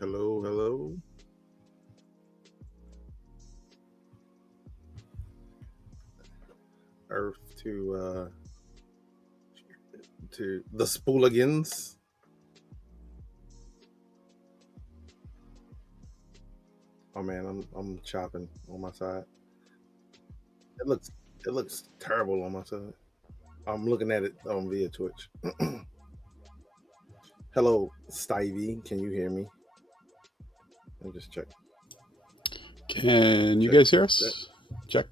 Hello, hello. Earth to the Spooligans. Oh man, I'm chopping on my side. It looks terrible on my side. I'm looking at it via Twitch. Hello, Stivey. Can you hear me? Let me just check. Can you guys hear us? Check.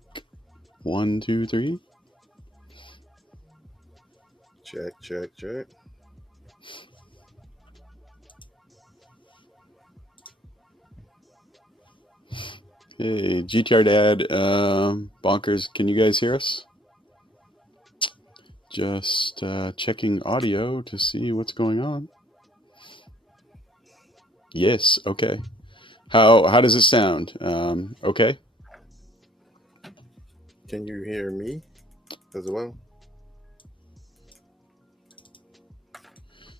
1, 2, 3. Check. Hey, GTR Dad, Bonkers, can you guys hear us? Just checking audio to see what's going on. Yes, okay. How does it sound? Okay. Can you hear me as well?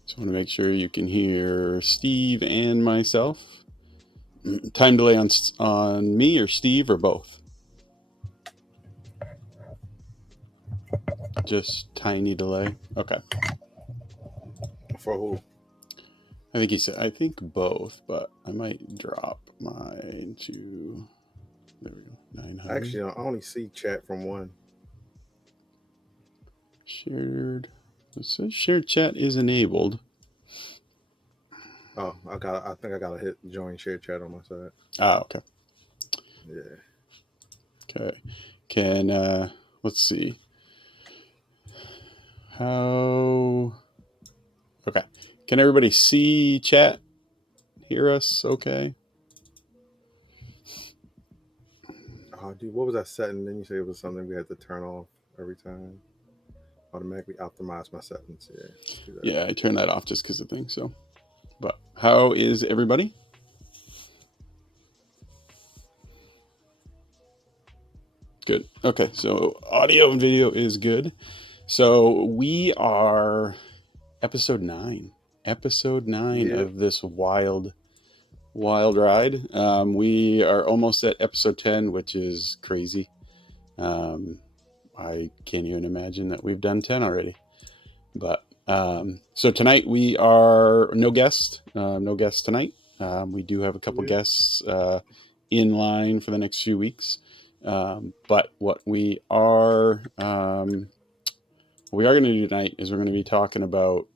Just want to make sure you can hear Steve and myself. Time delay on me or Steve or both? Just tiny delay. Okay. For who? I think he said, I think both, but I might drop mine to, there we go, 900. Actually, I only see chat from one. Shared, it says shared chat is enabled. Oh, I think I gotta hit join share chat on my side. Ah, okay. Yeah. Okay. Can, let's see. Okay. Can everybody see chat? Hear us okay? Oh, dude, what was that setting? Then you say it was something we had to turn off every time. Automatically optimize my settings. Yeah. Let's do that. Yeah, I turned that off just because of things. So, but how is everybody? Good. Okay. So audio and video is good. So we are episode 9 Yep. of this wild ride. We are almost at episode 10, which is crazy. I can't even imagine that we've done 10 already. But so tonight we are no guest tonight. We do have a couple guests in line for the next few weeks. But what we are going to do tonight is we're going to be talking about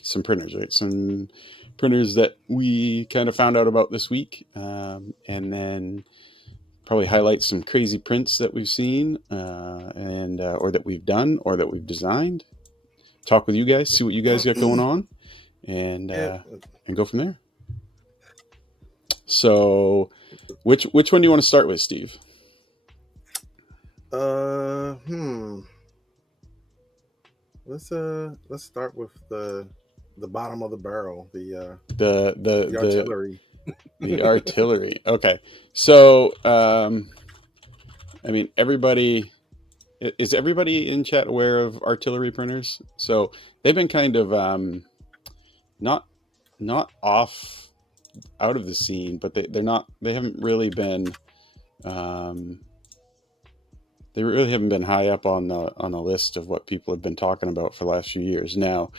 some printers, right? Some printers that we kind of found out about this week, and then probably highlight some crazy prints that we've seen, and or that we've done or that we've designed. Talk with you guys, see what you guys got going on, and go from there. So, which one do you want to start with, Steve? Let's start with the bottom of the barrel, the artillery. The artillery. Okay. So, I mean, everybody is everybody in chat aware of artillery printers? So they've been kind of not off out of the scene, but they haven't really been they really haven't been high up on the list of what people have been talking about for the last few years. Now,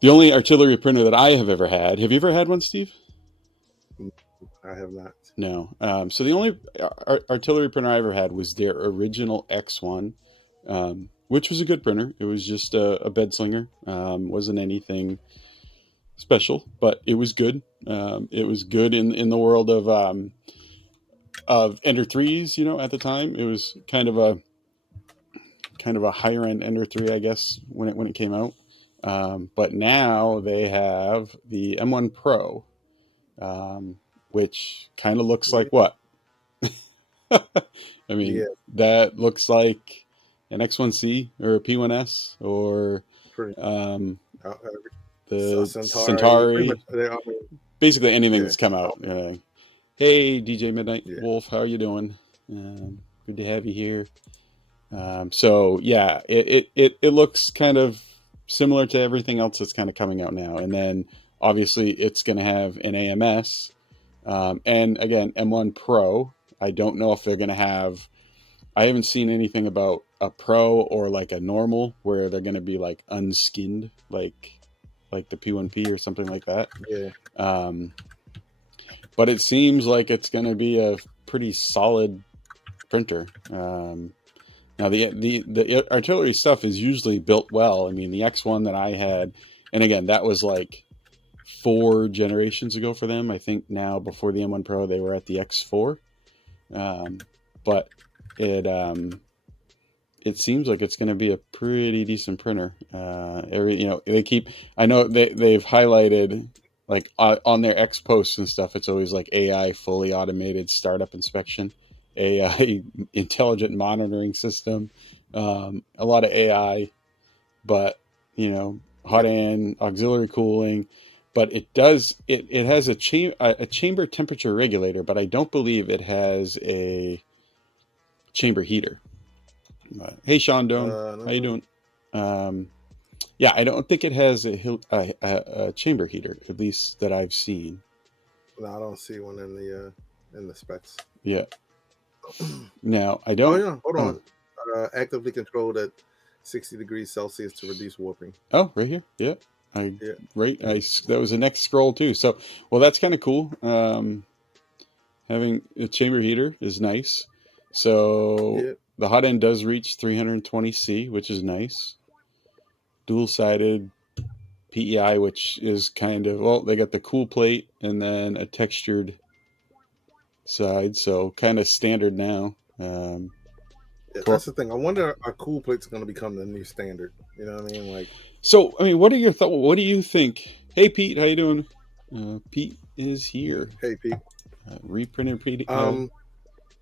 the only artillery printer that I have ever had. Have you ever had one, Steve? I have not. No. So the only artillery printer I ever had was their original X1, which was a good printer. It was just a bed slinger. Wasn't anything special, but it was good. It was good in the world of Ender 3s. At the time, it was kind of a higher end Ender 3, I guess, when it came out. But now they have the M1 Pro, which kind of looks like what? I mean, that looks like an X1C or a P1S or the Centauri. Basically anything that's come out. Hey, DJ Midnight Wolf, how are you doing? Good to have you here. So yeah, it looks kind of similar to everything else that's kind of coming out now. And then obviously it's going to have an AMS. And again, M1 Pro. I don't know if they're going to have, I haven't seen anything about a Pro or like a normal where they're going to be like unskinned, like the P1P or something like that. Yeah. But it seems like it's going to be a pretty solid printer. Now the artillery stuff is usually built well. I mean, the X1 that I had, and again, that was like 4 generations ago for them. I think now before the M1 Pro, they were at the X4. But it seems like it's going to be a pretty decent printer. They keep, I know they've highlighted like on their X posts and stuff. It's always like AI fully automated startup inspection, AI intelligent monitoring system, a lot of AI, but hot end auxiliary cooling. But it has a chamber temperature regulator, but I don't believe it has a chamber heater. Hey, Sean Doan, how you doing? Yeah, I don't think it has a chamber heater, at least that I've seen. No, I don't see one in the specs. Yeah. Now I don't. Oh yeah, hold on. Actively controlled at 60 degrees Celsius to reduce warping. Oh, right here. Yeah. That was the next scroll too. So, well, that's kind of cool. Having a chamber heater is nice. So the hot end does reach 320C, which is nice. Dual-sided PEI, which is kind of, well, they got the cool plate and then a textured side, so kind of standard now. That's the thing. I wonder our cool plates are going to become the new standard. You know what I mean? Like. So, I mean, what are your thoughts? What do you think? Hey, Pete, how you doing? Pete is here. Hey, Pete. Reprinted Pete.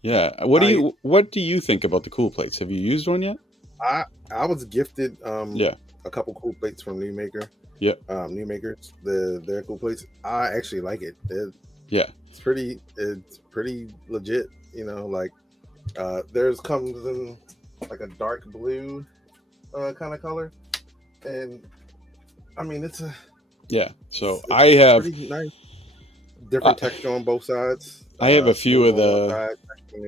Yeah. What do you think about the cool plates? Have you used one yet? I was gifted a couple cool plates from Newmaker. Yeah. Newmakers, their cool plates. I actually like it. It's pretty legit. Like theirs comes in like a dark blue kind of color. And I mean, it's I have pretty nice, different texture on both sides. I have a few of the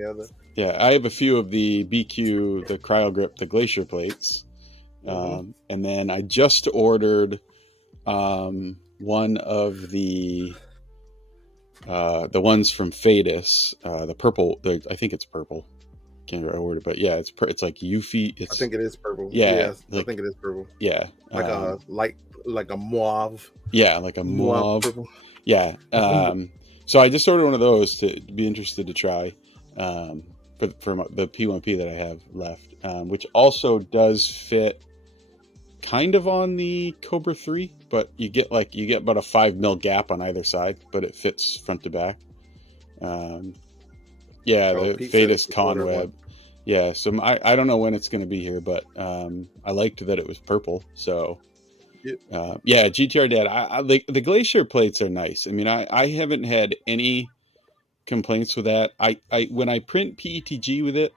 other. Yeah, I have a few of the BQ, the Cryo Grip, the Glacier plates, and then I just ordered one of the ones from Fadis, the purple. I think it's purple. Can't remember order, but yeah, it's like Eufy. I think it is purple. Yeah, I think it is purple. Yeah, like a light, like a mauve. Yeah, like a mauve. Purple. Yeah. So I just ordered one of those to be interested to try for the P1P that I have left, which also does fit kind of on the Cobra 3, but you get about a 5 mil gap on either side, but it fits front to back. The Fadis Conweb. Yeah, so I don't know when it's going to be here, but I liked that it was purple. So GTR Dad. The Glacier plates are nice. I mean, I haven't had any complaints with that. I when I print PETG with it,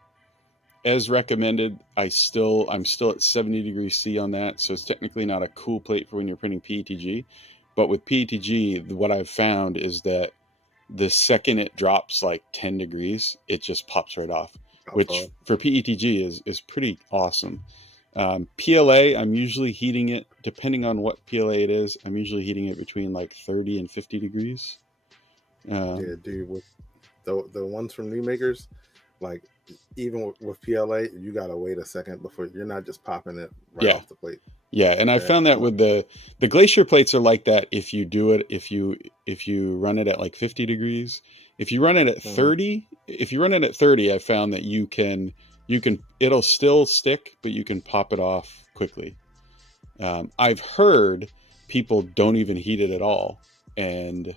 as recommended. I'm still at 70 degrees C on that, so it's technically not a cool plate for when you're printing PETG. But with PETG, what I've found is that the second it drops like 10 degrees, it just pops right off, which for PETG is pretty awesome. PLA, I'm usually heating it, depending on what PLA it is, I'm usually heating it between like 30 and 50 degrees. Yeah, dude, with the ones from New Makers, like even with PLA, you gotta wait a second before you're not just popping it right off the plate. Yeah, and I found that with the glacier plates are like that. If you do it, if you run it at like 50 degrees, if you run it at 30, if you run it at 30, I found that you can it'll still stick, but you can pop it off quickly. I've heard people don't even heat it at all, and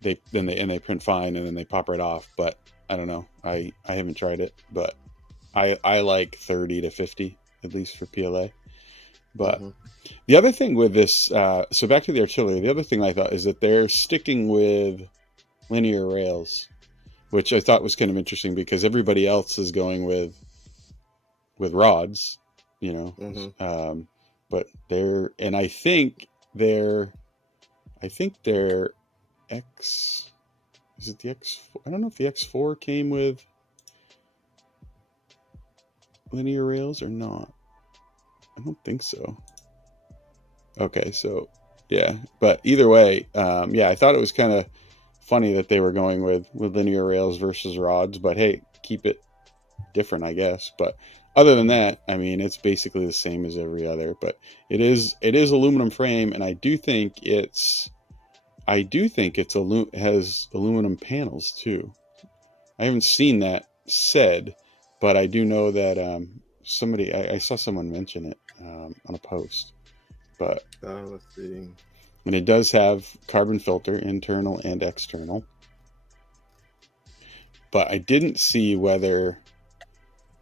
they print fine, and then they pop right off. But I don't know. I haven't tried it, but I like 30 to 50 at least for PLA. But the other thing with this, so back to the artillery, the other thing I thought is that they're sticking with linear rails, which I thought was kind of interesting because everybody else is going with rods, you know. But I think their X, is it the X? I don't know if the X4 came with linear rails or not. I don't think so. Okay, so yeah, but either way, I thought it was kind of funny that they were going with linear rails versus rods, but hey, keep it different, I guess. But other than that, I mean, it's basically the same as every other, but it is aluminum frame, and I do think it has aluminum panels too. I haven't seen that said, but I do know that I saw someone mention it on a post. But let's see. And it does have carbon filter, internal and external. But I didn't see whether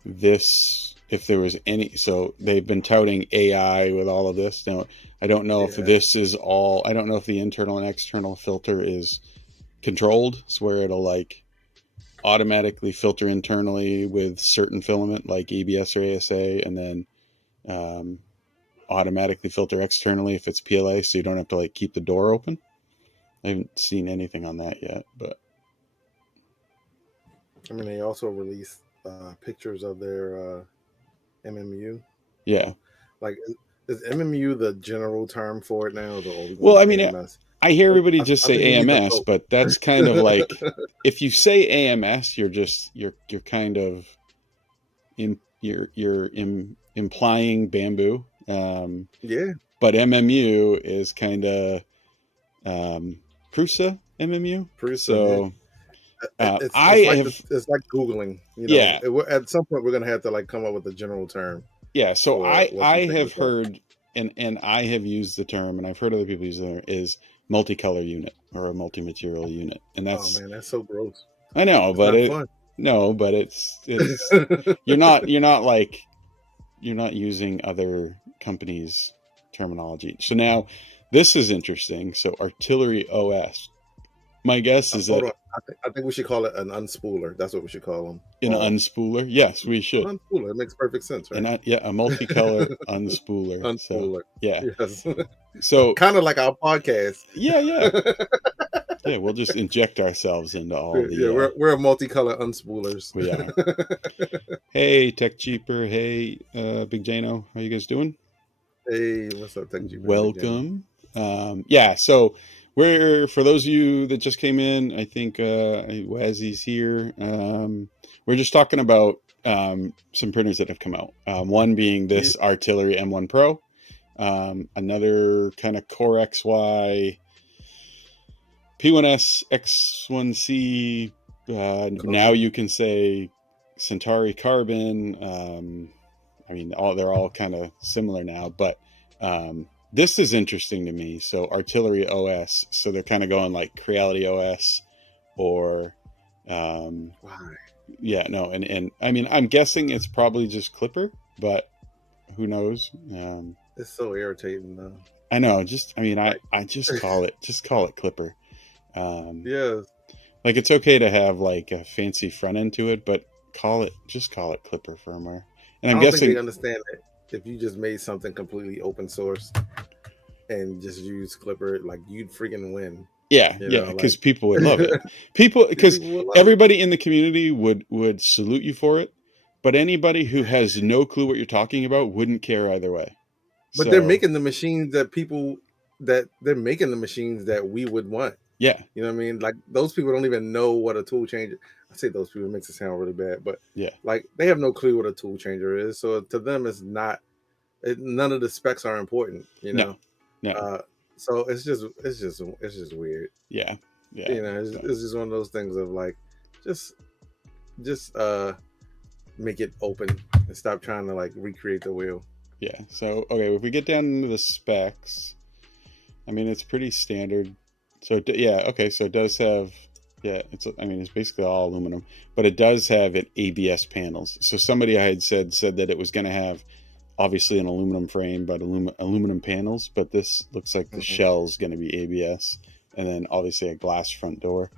if there was any. So they've been touting AI with all of this. Now, I don't know if this is all. I don't know if the internal and external filter is controlled, so where it'll like automatically filter internally with certain filament like ABS or ASA, and then automatically filter externally if it's PLA, so you don't have to like keep the door open. I haven't seen anything on that yet, but I mean, they also released pictures of their MMU. Yeah. Like, is MMU the general term for it now? Well, I mean, AMS? I hear everybody just say AMS, but that's kind of like, if you say AMS, you're kind of you're implying bamboo. But MMU is kind of Prusa MMU. Prusa, so it's like Googling. You know, at some point we're gonna have to like come up with a general term. Yeah. So I have heard, and I have used the term, and I've heard other people use the term, is multicolor unit or a multi-material unit, and that's. Oh man, that's so gross. I know, but it's you're not using other companies' terminology. So now this is interesting. So artillery OS. My guess is that I think we should call it an unspooler. That's what we should call them. An unspooler? Yes, we should. An unspooler. It makes perfect sense, right? A multicolor unspooler. Unspooler. So, yeah. Yes. So kind of like our podcast. Yeah. Yeah, we'll just inject ourselves into all the. Yeah, we're a multicolor unspoolers. We are. Hey, Tech Cheaper. Hey, Big Jano. How you guys doing? Hey, what's up, Tech Cheaper? Welcome. So for those of you that just came in, I think Wazzy's here. We're just talking about some printers that have come out. One being this Artillery M1 Pro. Another kind of Core XY P1S X1C. Now you can say Centauri Carbon. I mean, they're all kind of similar now, but this is interesting to me. So Artillery OS. So they're kind of going like Creality OS or yeah, no, and I mean, I'm guessing it's probably just Clipper, but who knows? It's so irritating though. I know. I just call it Clipper. Yeah. Like it's okay to have like a fancy front end to it, but call it Clipper firmware. And I'm I don't guessing think they understand that if you just made something completely open source and just use Clipper, like you'd freaking win. Yeah, You yeah, know, because like people would love it. Because people will love it. everybody in the community would salute you for it, but anybody who has no clue what you're talking about wouldn't care either way. But they're So making the machines that we would want. yeah, You know what I mean? Like those people don't even know what a tool changer. I say those people, it makes it sound really bad, but yeah, like they have no clue what a tool changer is. So to them, it's not. None of the specs are important. You no, know. no, Uh, so it's just weird. yeah, yeah, You know, so, it's just one of those things of like, just just make it open and stop trying to like recreate the wheel. yeah. So okay, if we get down into the specs, I mean it's pretty standard. So yeah, okay, so it does have it's basically all aluminum, but it does have it ABS panels. So somebody I had said that it was going to have obviously an aluminum frame, but aluminum panels. But this looks like the shell's going to be ABS, and then obviously a glass front door.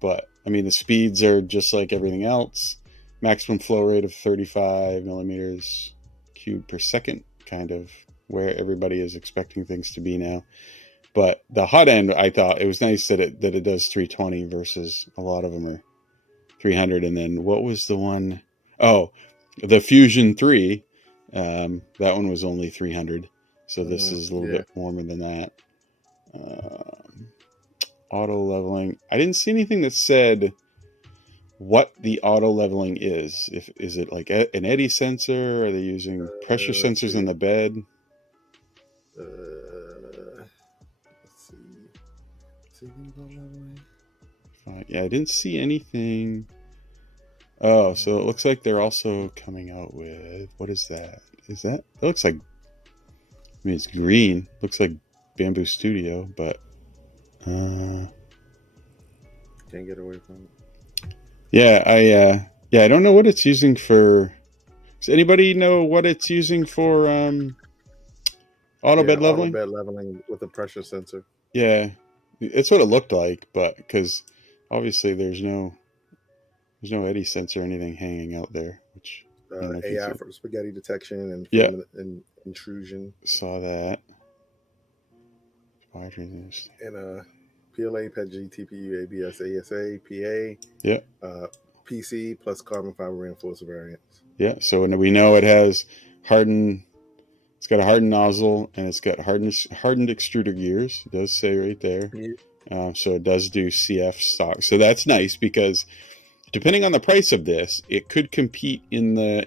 But I mean, the speeds are just like everything else. Maximum flow rate of 35 millimeters cubed per second, kind of where everybody is expecting things to be now. But the hot end, I thought it was nice that it does 320 versus a lot of them are 300. And then what was the one? Oh, the Fusion 3. That one was only 300. So this is a little bit warmer than that. Auto leveling. I didn't see anything that said what the auto leveling is. Is it like an eddy sensor? Are they using pressure sensors in the bed? Let's see. Yeah, I didn't see anything. Oh, so it looks like they're also coming out with, what is that? It looks like, I mean, it's green. Looks like Bamboo Studio, but can't get away from it. Yeah, I don't know what it's using for. Does anybody know what it's using for auto bed leveling? Auto bed leveling with a pressure sensor. Yeah, it's what it looked like, but because obviously there's no eddy sensor or anything hanging out there, which AI for spaghetti detection and and intrusion. Saw that. And PLA, PETG, TPU, ABS, ASA, PA. Yeah. PC plus carbon fiber reinforced variants. Yeah. So we know it has hardened. It's got a hardened nozzle and it's got hardened extruder gears. It does say right there. Yeah. So it does do CF stock. So that's nice because depending on the price of this, it could compete in the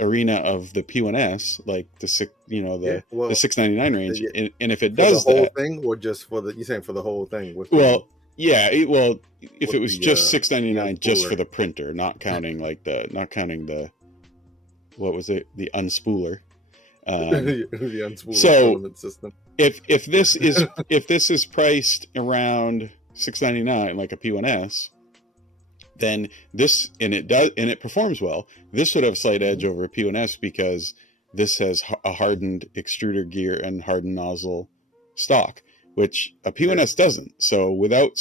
arena of the P1S, like the 699 range. And if it does the whole thing, or just for the, you saying for the whole thing? If it was just $699 just for the printer, not counting the what was it, the unspooler. The unspooler so system. If this is priced around $699 like a P1S, then this, and it performs well, this would have a slight edge over a P1S because this has a hardened extruder gear and hardened nozzle stock, which a P1S doesn't. So without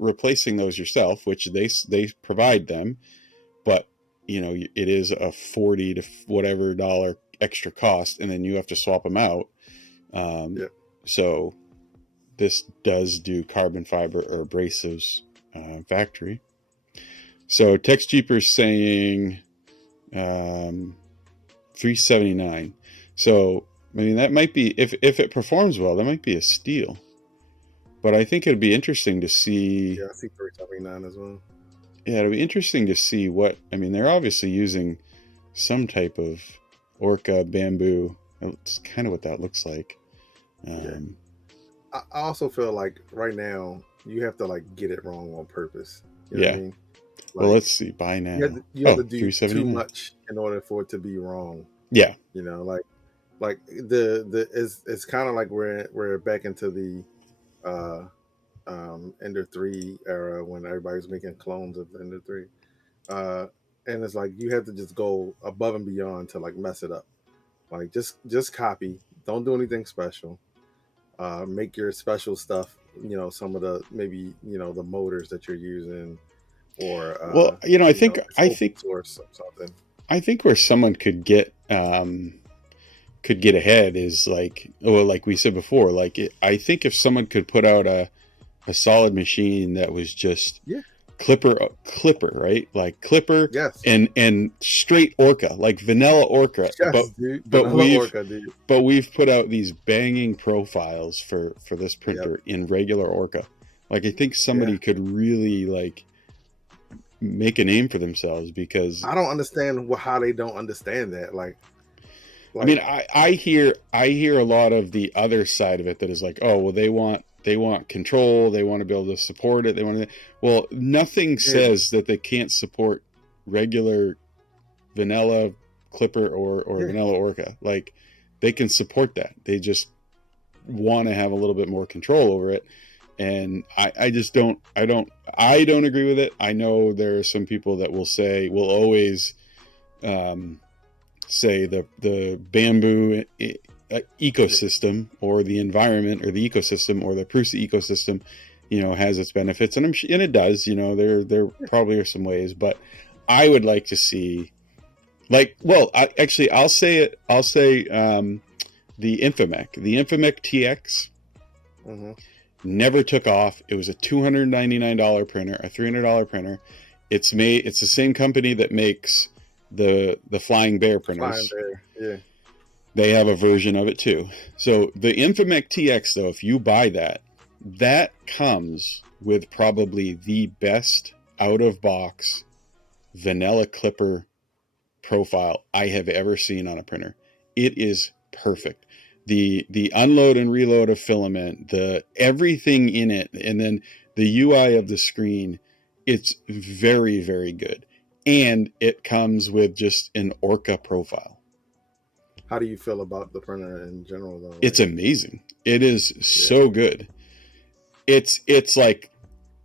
replacing those yourself, which they provide them, but it is a $40 to whatever dollar extra cost, and then you have to swap them out. So this does do carbon fiber or abrasives factory. So TextJeeper's saying $379. So I mean, that might be, if it performs well, that might be a steal. But I think it'd be interesting to see. Yeah, I see $379 as well. Yeah, it'll be interesting to see what, I mean, they're obviously using some type of Orca bamboo. It's kind of what that looks like. I also feel like right now you have to like get it wrong on purpose. You know what I mean? Well, let's see. Buy now. You have to do too much in order for it to be wrong. Yeah. Like it's kind of like we're back into the Ender 3 era when everybody was making clones of Ender 3. And it's like you have to just go above and beyond to like mess it up. Like just copy. Don't do anything special. Make your special stuff, some of the, maybe, the motors that you're using, or well, I think source or something. I think where someone could get ahead is like we said before, I think if someone could put out a solid machine that was just clipper, right? Like clipper, yes, and straight Orca, like vanilla Orca. Yes, but we've put out these banging profiles for this printer in regular Orca. Like I think somebody could really like make a name for themselves, because I don't understand how they don't understand that. Like I mean, I hear a lot of the other side of it that is like, oh, well, they want control, they want to be able to support it, well, nothing says that they can't support regular vanilla clipper or vanilla Orca. Like they can support that. They just want to have a little bit more control over it. And I just don't agree with it. I know there are some people that will always say the bamboo ecosystem or the environment or the ecosystem or the Prusa ecosystem, has its benefits, and it does. There probably are some ways, but I would like to see, I'll say the Infomec TX. Mm-hmm. Never took off. It was a $299 printer, a $300 printer. It's the same company that makes the Flying Bear printers. Flying Bear, yeah. They have a version of it too. So the Infomec TX, though, if you buy that comes with probably the best out-of-box vanilla clipper profile I have ever seen on a printer. It is perfect. The unload and reload of filament, the everything in it, and then the UI of the screen, it's very, very good. And it comes with just an Orca profile. How do you feel about the printer in general, though? It's amazing. It is so good. It's like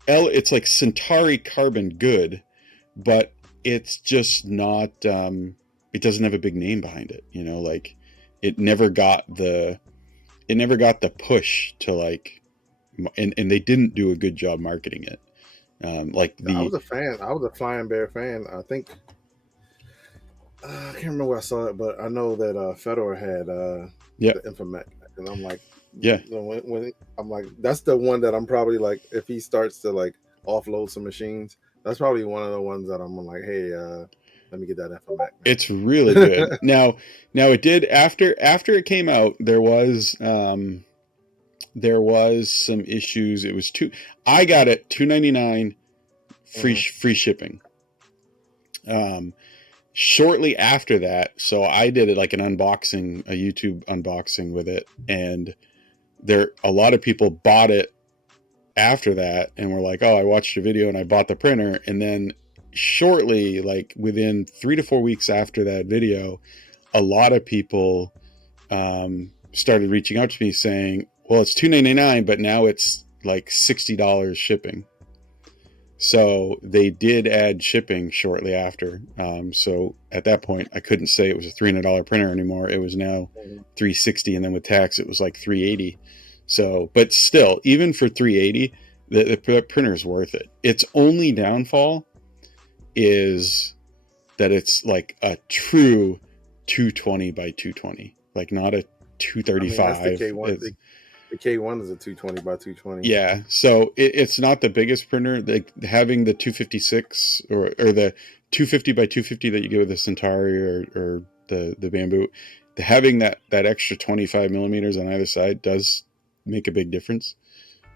Centauri carbon good, but it's just not. It doesn't have a big name behind it. Like it never got the push to like, and they didn't do a good job marketing it. I was a fan. I was a Flying Bear fan. I think I can't remember where I saw it, but I know that Fedor had the Infomec, and I'm like, when I'm like, that's the one that I'm probably like, if he starts to like offload some machines, that's probably one of the ones that I'm like, hey, let me get that Infomec. It's really good. now it did after it came out. There was some issues. It was I got it $299 free shipping. Shortly after that, so I did it like a YouTube unboxing with it, and a lot of people bought it after that and were like, oh, I watched a video and I bought the printer. And then shortly, like within 3 to 4 weeks after that video, a lot of people started reaching out to me saying, well, it's $299, but now it's like $60 shipping. So they did add shipping shortly after. So at that point, I couldn't say it was a $300 printer anymore. It was now $360, and then with tax, it was like $380. So, but still, even for $380, the printer is worth it. Its only downfall is that it's like a true 220 by 220, like not a 235. I mean, that's the K1. The K1 is a 220 by 220. Yeah, so it's not the biggest printer. Like having the 256 or the 250 by 250 that you get with the Centauri or the Bamboo, having that extra 25 millimeters on either side does make a big difference.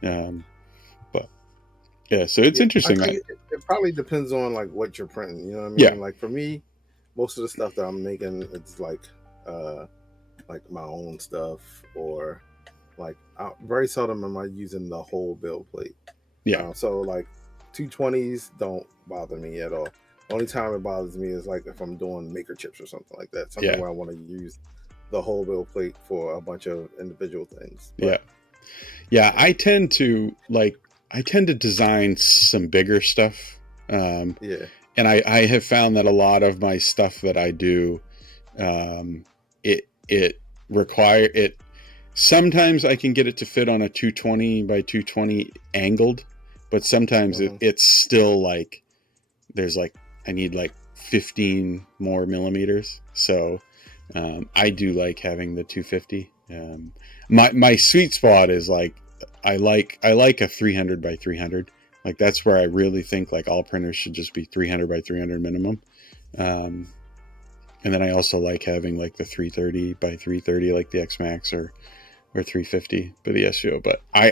But yeah, so it's interesting. It probably depends on like what you're printing. You know what I mean? Yeah. Like for me, most of the stuff that I'm making, it's like my own stuff, or like very seldom am I using the whole build plate. Yeah. So like 220s don't bother me at all. Only time it bothers me is like if I'm doing maker chips or something like that. Something where I want to use the whole build plate for a bunch of individual things. But, yeah. I tend to design some bigger stuff. And I have found that a lot of my stuff that I do, it require it. Sometimes I can get it to fit on a 220 by 220 angled, but sometimes it's still like there's like, I need like 15 more millimeters. So I do like having the 250. My sweet spot is like, I like a 300 by 300. Like that's where I really think like all printers should just be 300 by 300 minimum. And then I also like having like the 330 by 330, like the X Max or 350 for the SEO. But I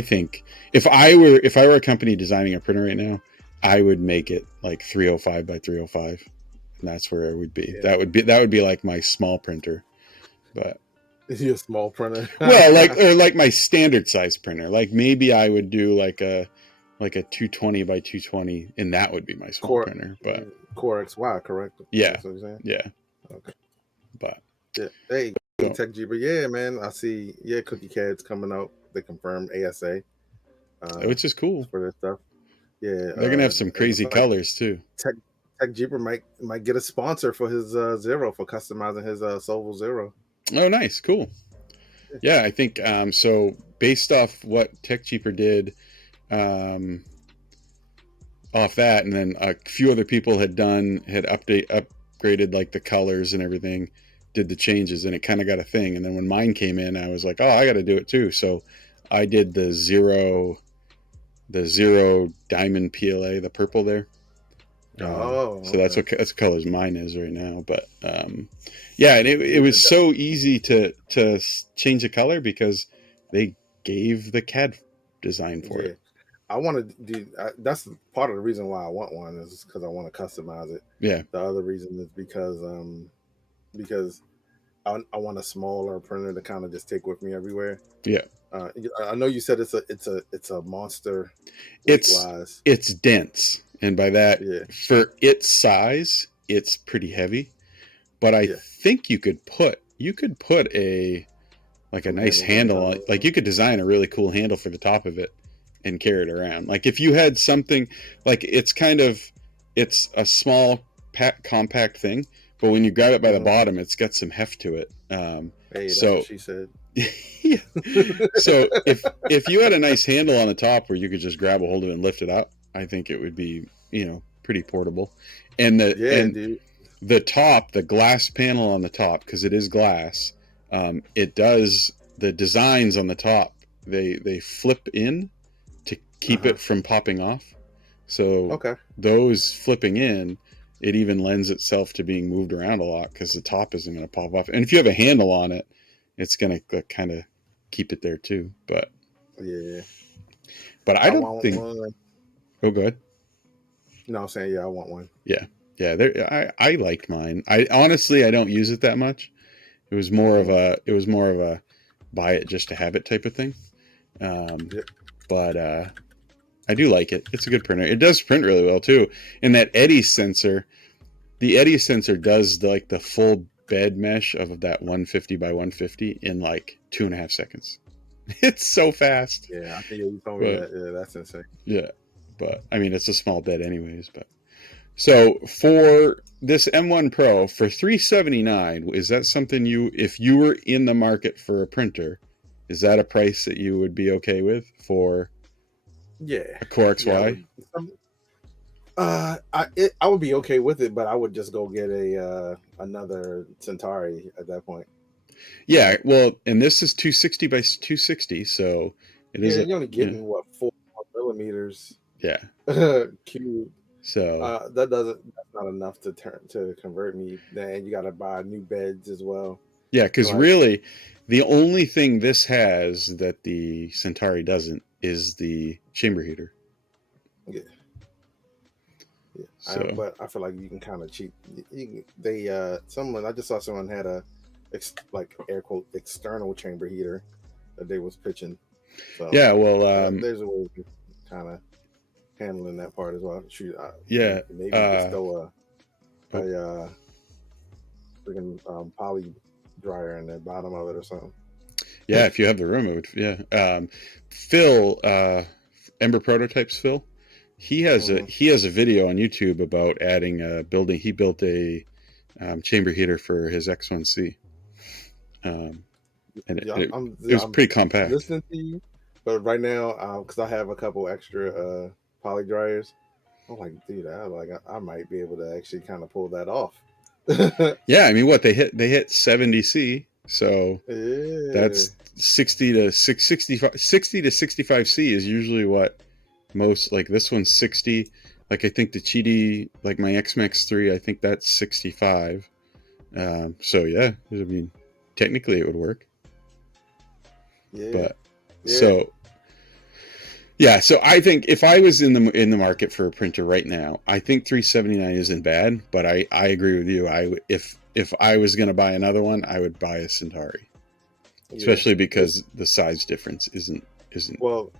think if I were a company designing a printer right now, I would make it like 305 by 305, and that's where it would be. Yeah. That would be like my small printer. But is he a small printer? Well, like my standard size printer. Like maybe I would do like a 220 by 220, and that would be my small printer. But Core XY, correct? Yeah. That's what you're saying? Yeah. Okay. But yeah. Hey, Tech Jeeper. Yeah, man. I see. Yeah, Cookie Cat's coming out. They confirmed ASA. Which is cool for their stuff. Yeah, they're gonna have some crazy colors too. Tech Jeeper might get a sponsor for his Zero, for customizing his Soval Zero. Oh, nice, cool. Yeah, I think so. Based off what Tech Jeeper did, off that, and then a few other people had upgraded like the colors and everything, did the changes, and it kind of got a thing. And then when mine came in, I was like, oh, I got to do it too. So I did the zero diamond PLA, the purple there. So that's what colors mine is right now. But yeah, and it was so easy to change the color because they gave the CAD design for it. I want to do. That's part of the reason why I want one, is because I want to customize it. Yeah. The other reason is because I want a smaller printer to kind of just take with me everywhere. Yeah. I know you said it's a monster. It's dense, and by that, for its size, it's pretty heavy. But I think you could put a nice handle on. Like you could design a really cool handle for the top of it and carry it around. Like if you had something like it's a small compact thing, but when you grab it by the bottom, it's got some heft to it. Hey, that's what she said. Yeah. So if you had a nice handle on the top where you could just grab a hold of it and lift it out, I think it would be, pretty portable. And the top, the glass panel on the top, because it is glass, it does, the designs on the top, they flip in to keep it from popping off. So those flipping in, it even lends itself to being moved around a lot because the top isn't going to pop off. And if you have a handle on it, it's going to kind of keep it there too. But I don't think. One. Oh, go ahead. No, I'm saying I want one. Yeah. I like mine. I don't use it that much. It was more of a buy it just to have it type of thing. But I do like it. It's a good printer. It does print really well too. And that eddy sensor, the eddy sensor does the full bed mesh of that 150 by 150 in like 2.5 seconds. It's so fast. Yeah, I think you told me that. Yeah, that's insane. Yeah, but I mean it's a small bed anyways. But so for this M1 Pro for $379, is that something if you were in the market for a printer, is that a price that you would be okay with for? A Core XY? I would be okay with it, but I would just go get another Centauri at that point. Yeah, well, and this is 260 by 260, so it is. You're only getting 4 millimeters. Yeah. Cube. So that's not enough to convert me. Then you got to buy new beds as well. Yeah, because really, the only thing this has that the Centauri doesn't is the chamber heater. Yeah. But I feel like you can kind of cheat. I just saw someone had a air quote external chamber heater that they was pitching. So yeah, well, there's a way of kind of handling that part as well. Maybe just throw a freaking poly dryer in the bottom of it or something. Yeah, if you have the room, it would. Yeah, Phil, Ember Prototypes, Phil. He has a video on YouTube about adding a building. He built a chamber heater for his X1C, and it was pretty compact. Listening to you, but right now, because I have a couple extra poly dryers, I'm like, dude, I might be able to actually kind of pull that off. Yeah, I mean, what they hit 70C, so Yeah. that's 60 to 65C is usually what most, like this one's 60. Like I think the Cheedy, like my X-Max 3, I think that's 65. So yeah, I mean, technically it would work. Yeah. But Yeah. so I think if I was in the market for a printer right now, I think 379 isn't bad, but I agree with you. If I was going to buy another one, I would buy a Centauri. Especially because the size difference isn't well,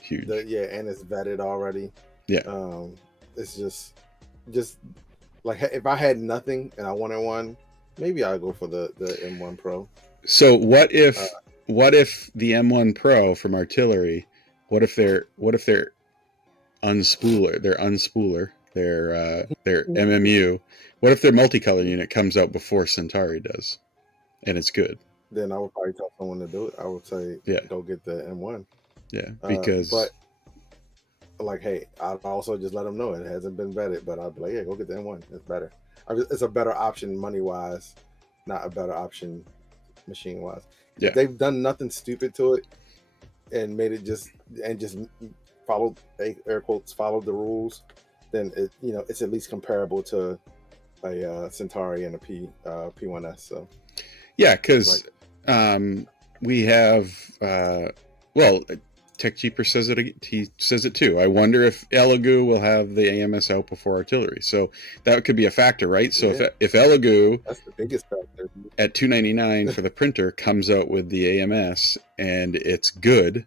huge. And it's vetted already. Yeah. It's just like if I had nothing and I wanted one, maybe I'd go for the M1 Pro. So what if the M1 Pro from Artillery, what if they're unspooler, their MMU, what if their multicolor unit comes out before Centauri does, and it's good? Then I would probably tell someone to do it. I would say, go get the M1. Yeah, because but like, hey, I'd also just let them know it hasn't been vetted, but I'd be like, yeah, go get the M1. It's better. It's a better option money wise, not a better option machine wise. Yeah. If they've done nothing stupid to it and made it just followed, air quotes, followed the rules, then it's at least comparable to a Centauri and a P1S. So yeah, because we have Tech Cheaper says it. He says it too. I wonder if Elegoo will have the AMS out before Artillery, so that could be a factor, right? So if Elegoo, that's the biggest factor, at $299 for the printer comes out with the AMS and it's good,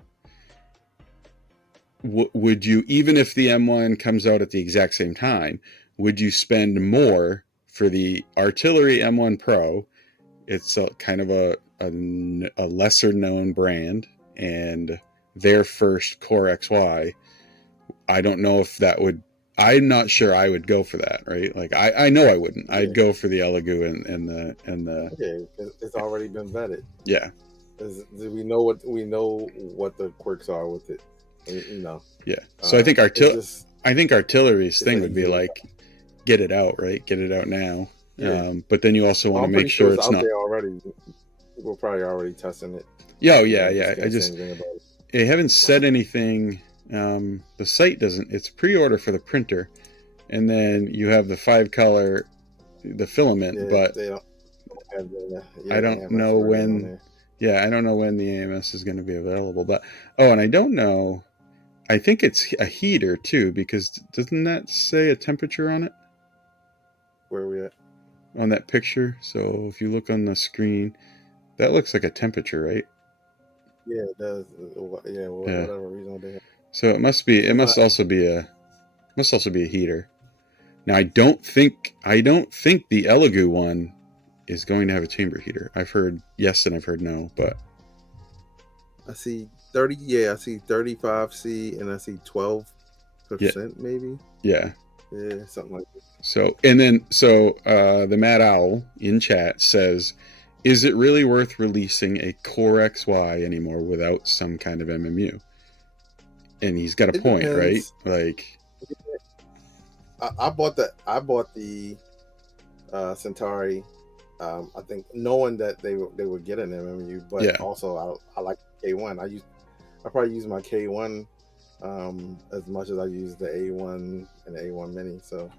would you, even if the M1 comes out at the exact same time, would you spend more for the Artillery M1 Pro? It's kind of a lesser known brand and their first Core XY. I don't know if that would, I'm not sure I would go for that, right? Like I know I wouldn't. Yeah. I'd go for the Elegoo and the yeah, it's already been vetted. Yeah. We know what the quirks are with it. Yeah. So I think Artillery's thing would be like, get it out, right? Get it out now. Yeah. But then you also want to make sure it's not there already. We're probably already testing it. Yeah, they haven't said anything. The site doesn't. It's pre-order for the printer, and then you have the 5-color, the filament. But they don't have I don't know when. Yeah, I don't know when the AMS is going to be available. But and I don't know. I think it's a heater too, because doesn't that say a temperature on it? Where are we at? On that picture. So if you look on the screen, that looks like a temperature, right? Yeah, it does. Yeah, whatever reason they have. So it must be. It must also be a heater. Now I don't think the Elegoo one is going to have a chamber heater. I've heard yes and I've heard no, but I see 30. Yeah, I see 35C and I see 12% maybe. Yeah. Yeah, something like that. So the Mad Owl in chat says, is it really worth releasing a Core XY anymore without some kind of MMU? And he's got a point, depends. Right? Like, I bought the Centauri. I think knowing that they would get an MMU, but also I like K1. I probably use my K1 as much as I use the A1 and the A1 Mini. So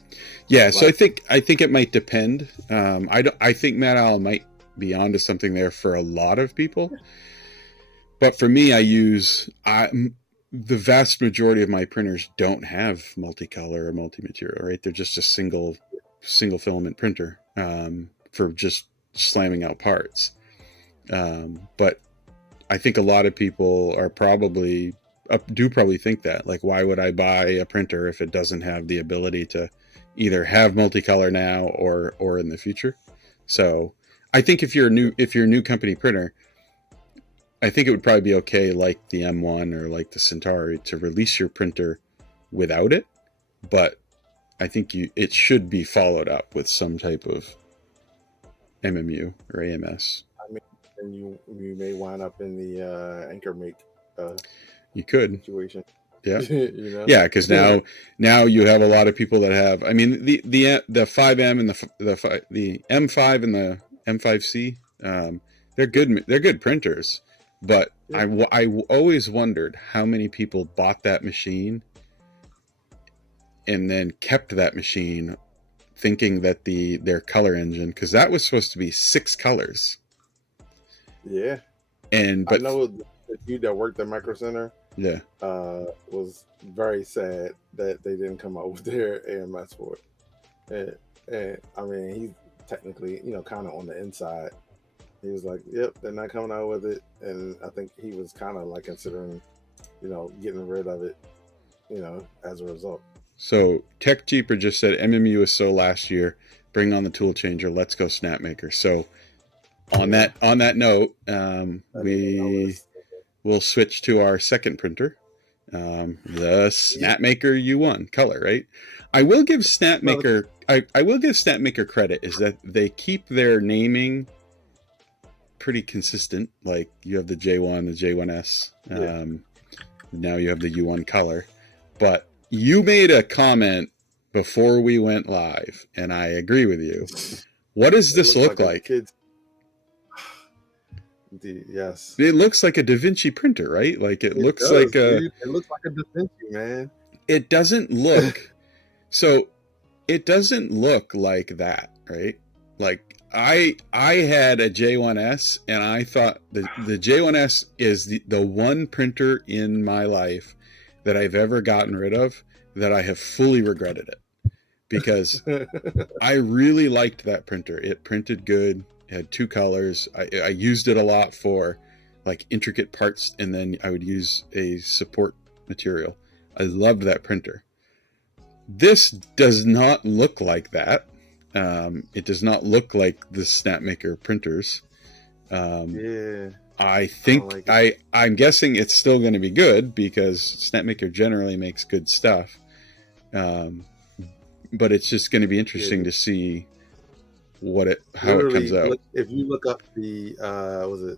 so I think it might depend. I think Matt Owl might be onto something there for a lot of people, but for me, the vast majority of my printers don't have multicolor or multi-material, right? They're just a single filament printer for just slamming out parts. But I think a lot of people are probably think that, like, why would I buy a printer if it doesn't have the ability to either have multicolor now or in the future? So I think if you're a new company printer, I think it would probably be okay, like the M1 or like the Centauri, to release your printer without it, but I think it should be followed up with some type of MMU or AMS. I mean, and you may wind up in the Anchor Make you could situation. Yeah. You know? Yeah, because now you have a lot of people that have. I mean, the 5M and the M5 and the M5C, they're good. They're good printers, but I always wondered how many people bought that machine and then kept that machine, thinking that their color engine, because that was supposed to be 6 colors. Yeah. But I know the dude that worked at Micro Center. Yeah. Was very sad that they didn't come out with their AMS for it. And I mean, he's technically, kind of on the inside. He was like, "Yep, they're not coming out with it," and I think he was kind of like considering, getting rid of it, as a result. So Tech Jeeper just said MMU is so last year. Bring on the tool changer. Let's go Snapmaker. So on that note, we will switch to our second printer, the Snapmaker U1 Color. Right. I will give Snapmaker. I will give Snapmaker credit is that they keep their naming pretty consistent. Like you have the J1, the J1S. Now you have the U1 Color, but you made a comment before we went live, and I agree with you. What does this look like? Yes. It looks like a Da Vinci printer, right? Like it looks like it looks like a Da Vinci, man. It doesn't look so it doesn't look like that, right? Like I had a J1S and I thought the J1S is the one printer in my life that I've ever gotten rid of that I have fully regretted it, because I really liked that printer. It printed good. It had 2 colors. I used it a lot for like intricate parts, and then I would use a support material. I loved that printer. This does not look like that. It does not look like the Snapmaker printers. I think I'm guessing it's still going to be good because Snapmaker generally makes good stuff. But it's just going to be interesting to see how it comes out. If you look up the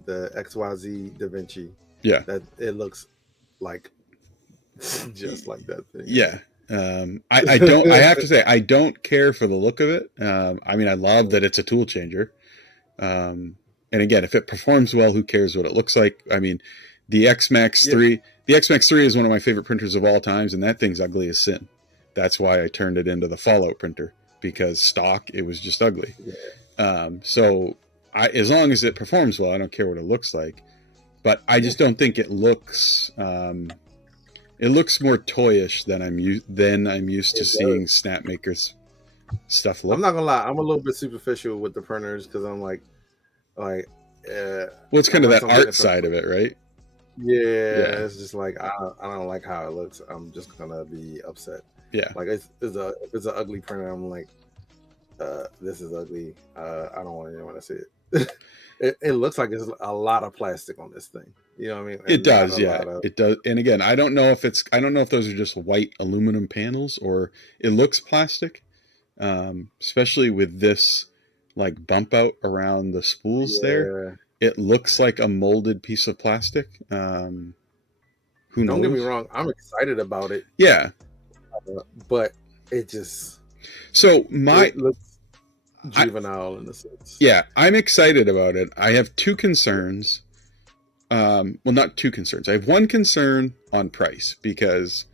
the XYZ Da Vinci, that it looks like just like that thing. Yeah. I don't. I have to say, I don't care for the look of it. I mean, I love that it's a tool changer. And again, if it performs well, who cares what it looks like? I mean, the X-Max 3, the X-Max 3 is one of my favorite printers of all times, and that thing's ugly as sin. That's why I turned it into the Fallout printer, because stock, it was just ugly. So as long as it performs well, I don't care what it looks like. But I just don't think it looks. It looks more toyish than I'm used to seeing Snapmaker's stuff look. I'm not gonna lie, I'm a little bit superficial with the printers because I'm like, well, it's kind of that art side of it, right? Yeah, it's just like I don't like how it looks. I'm just gonna be upset. Yeah, like if it's an ugly printer, I'm like, this is ugly. I don't want anyone to see it. It looks like there's a lot of plastic on this thing. You know what I mean? It does, yeah. It does. And again, I don't know if those are just white aluminum panels or it looks plastic, especially with this like bump out around the spools there. It looks like a molded piece of plastic. Who knows? Don't get me wrong. I'm excited about it. Yeah. But it just... So it looks juvenile in a sense. Yeah, I'm excited about it. I have 2 concerns. Well, not 2 concerns. I have 1 concern on price because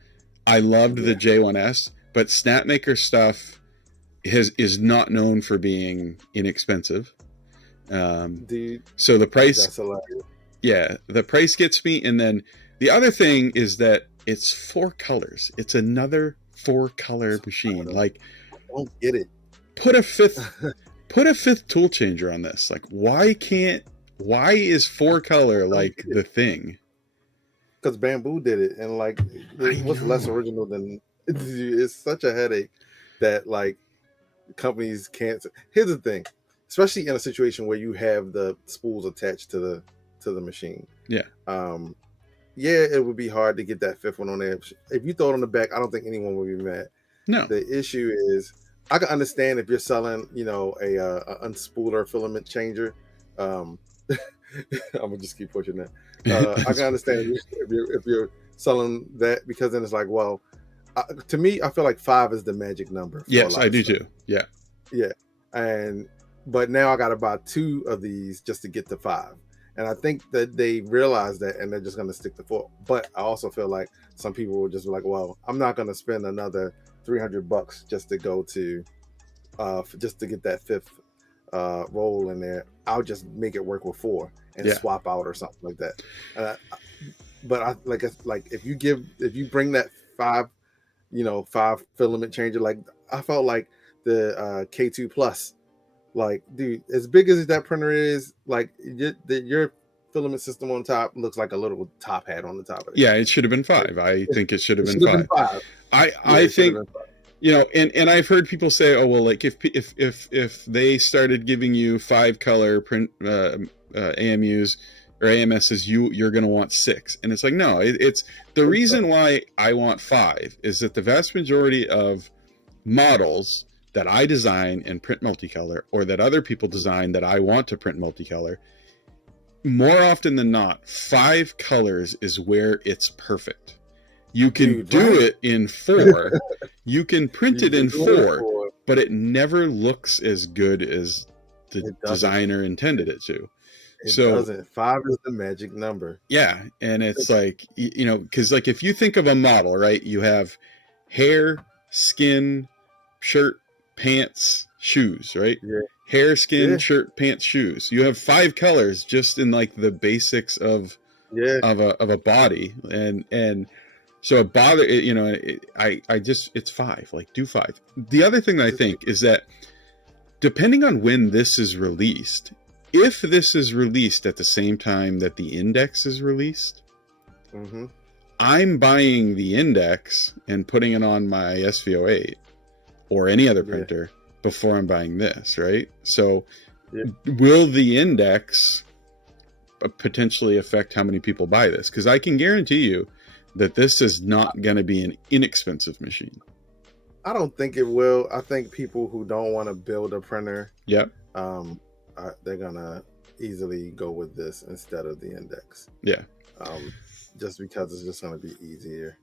I loved the J1S, but Snapmaker stuff is not known for being inexpensive. So the price, the price gets me. And then the other thing is that it's 4 colors. It's another 4-color machine. Like, I don't get it. Put a fifth tool changer on this. Like, why is 4-color like the thing? Because Bamboo did it, and like, what's less original than it's such a headache that like companies can't. Here's the thing, especially in a situation where you have the spools attached to the machine. Yeah. It would be hard to get that 5th one on there. If you throw it on the back, I don't think anyone would be mad. No. The issue is, I can understand if you're selling, a unspooler filament changer. I'm gonna just keep pushing that. I can understand if you're selling that, because then it's like, well, to me, I feel like 5 is the magic number. Yes, I do too. Yeah. Yeah. But now I got to buy 2 of these just to get to 5. And I think that they realize that, and they're just going to stick to 4. But I also feel like some people will just be like, well, I'm not going to spend another $300 just to go to, just to get that 5th roll in there. I'll just make it work with 4 and swap out or something like that. But I like if you bring that 5, 5 filament changer, like I felt like the K2 Plus, like, dude, as big as that printer is, like your filament system on top looks like a little top hat on the top of it. Yeah, it should have been 5. I think it should have been 5. I think, and I've heard people say, oh well, like if they started giving you 5 color print AMUs or AMSs, you're going to want 6. And it's like, no, it's the reason why I want 5 is that the vast majority of models that I design and print multicolor, or that other people design that I want to print multicolor, more often than not, 5 colors is where it's perfect. You can do it in 4. You can print it in 4, but it never looks as good as the designer intended it to. It doesn't. 5 is the magic number. Yeah, and it's like, because like if you think of a model, right, you have hair, skin, shirt, pants, shoes, right? Yeah. Hair, skin, shirt, pants, shoes. You have 5 colors just in like the basics of a body, and so it bother it's 5. Like, do 5. The other thing that I think is that depending on when this is released, if this is released at the same time that the Index is released, I'm buying the Index and putting it on my SV08 or any other printer before I'm buying this, right? So will the Index potentially affect how many people buy this? Because I can guarantee you that this is not going to be an inexpensive machine. I don't think it will. I think people who don't want to build a printer, they're gonna easily go with this instead of the Index. Yeah. Just because it's just gonna be easier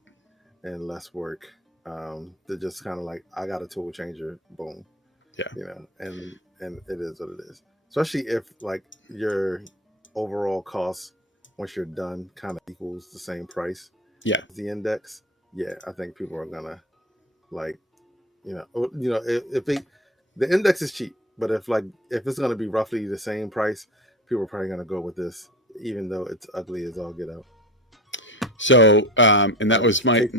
and less work. They're just kind of like, I got a tool changer, boom. Yeah. And it is what it is. Especially if like your overall cost once you're done kind of equals the same price. Yeah. As the Index. Yeah, I think people are gonna like, if the Index is cheap. But if it's going to be roughly the same price, people are probably going to go with this, even though it's ugly as all get out. So, and that was my.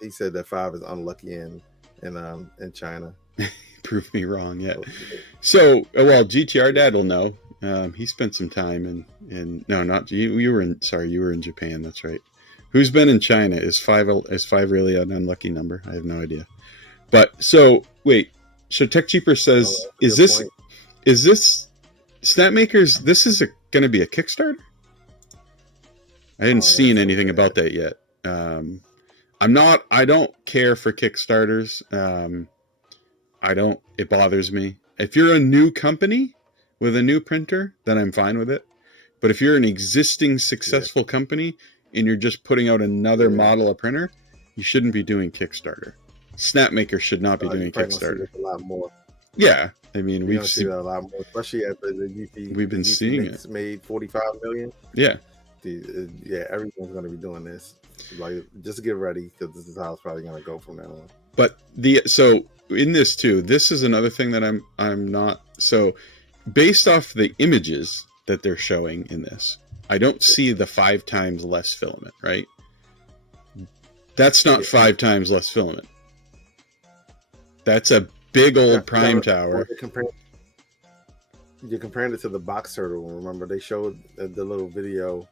He said that 5 is unlucky in China. Prove me wrong, yeah. So, well, GTR Dad will know. He spent some time in no, not you. You were in Japan. That's right. Who's been in China? Is 5 really an unlucky number? I have no idea. But so wait. So Tech Cheaper says, is this Snapmaker's? This is going to be a Kickstarter? I hadn't seen anything about that yet. I don't care for Kickstarters. It bothers me. If you're a new company with a new printer, then I'm fine with it. But if you're an existing successful company and you're just putting out another model of printer, you shouldn't be doing Kickstarter. Snapmaker should not be doing Kickstarter. A lot more. Yeah, I mean, we've seen that a lot more, especially after the UP. We've been seeing it. Made 45 million. Yeah, everyone's going to be doing this. Like, just get ready because this is how it's probably going to go from now on. But so in this too, this is another thing that I'm not so based off the images that they're showing in this. I don't see the 5 times less filament, right? That's not 5 times less filament. That's a big old prime tower. You're comparing it to the box turtle. Remember, they showed the little video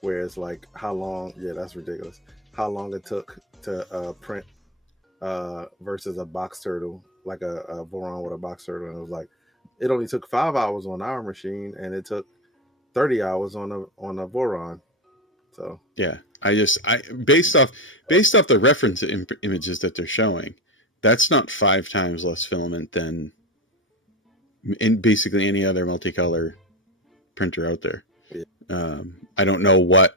where it's like how long. Yeah, that's ridiculous. How long it took to print versus a box turtle, like a Voron with a box turtle, and it was like it only took 5 hours on our machine, and it took 30 hours on a Voron. So yeah, based off the reference images that they're showing. That's not 5 times less filament than in basically any other multicolor printer out there. Yeah. I don't know what,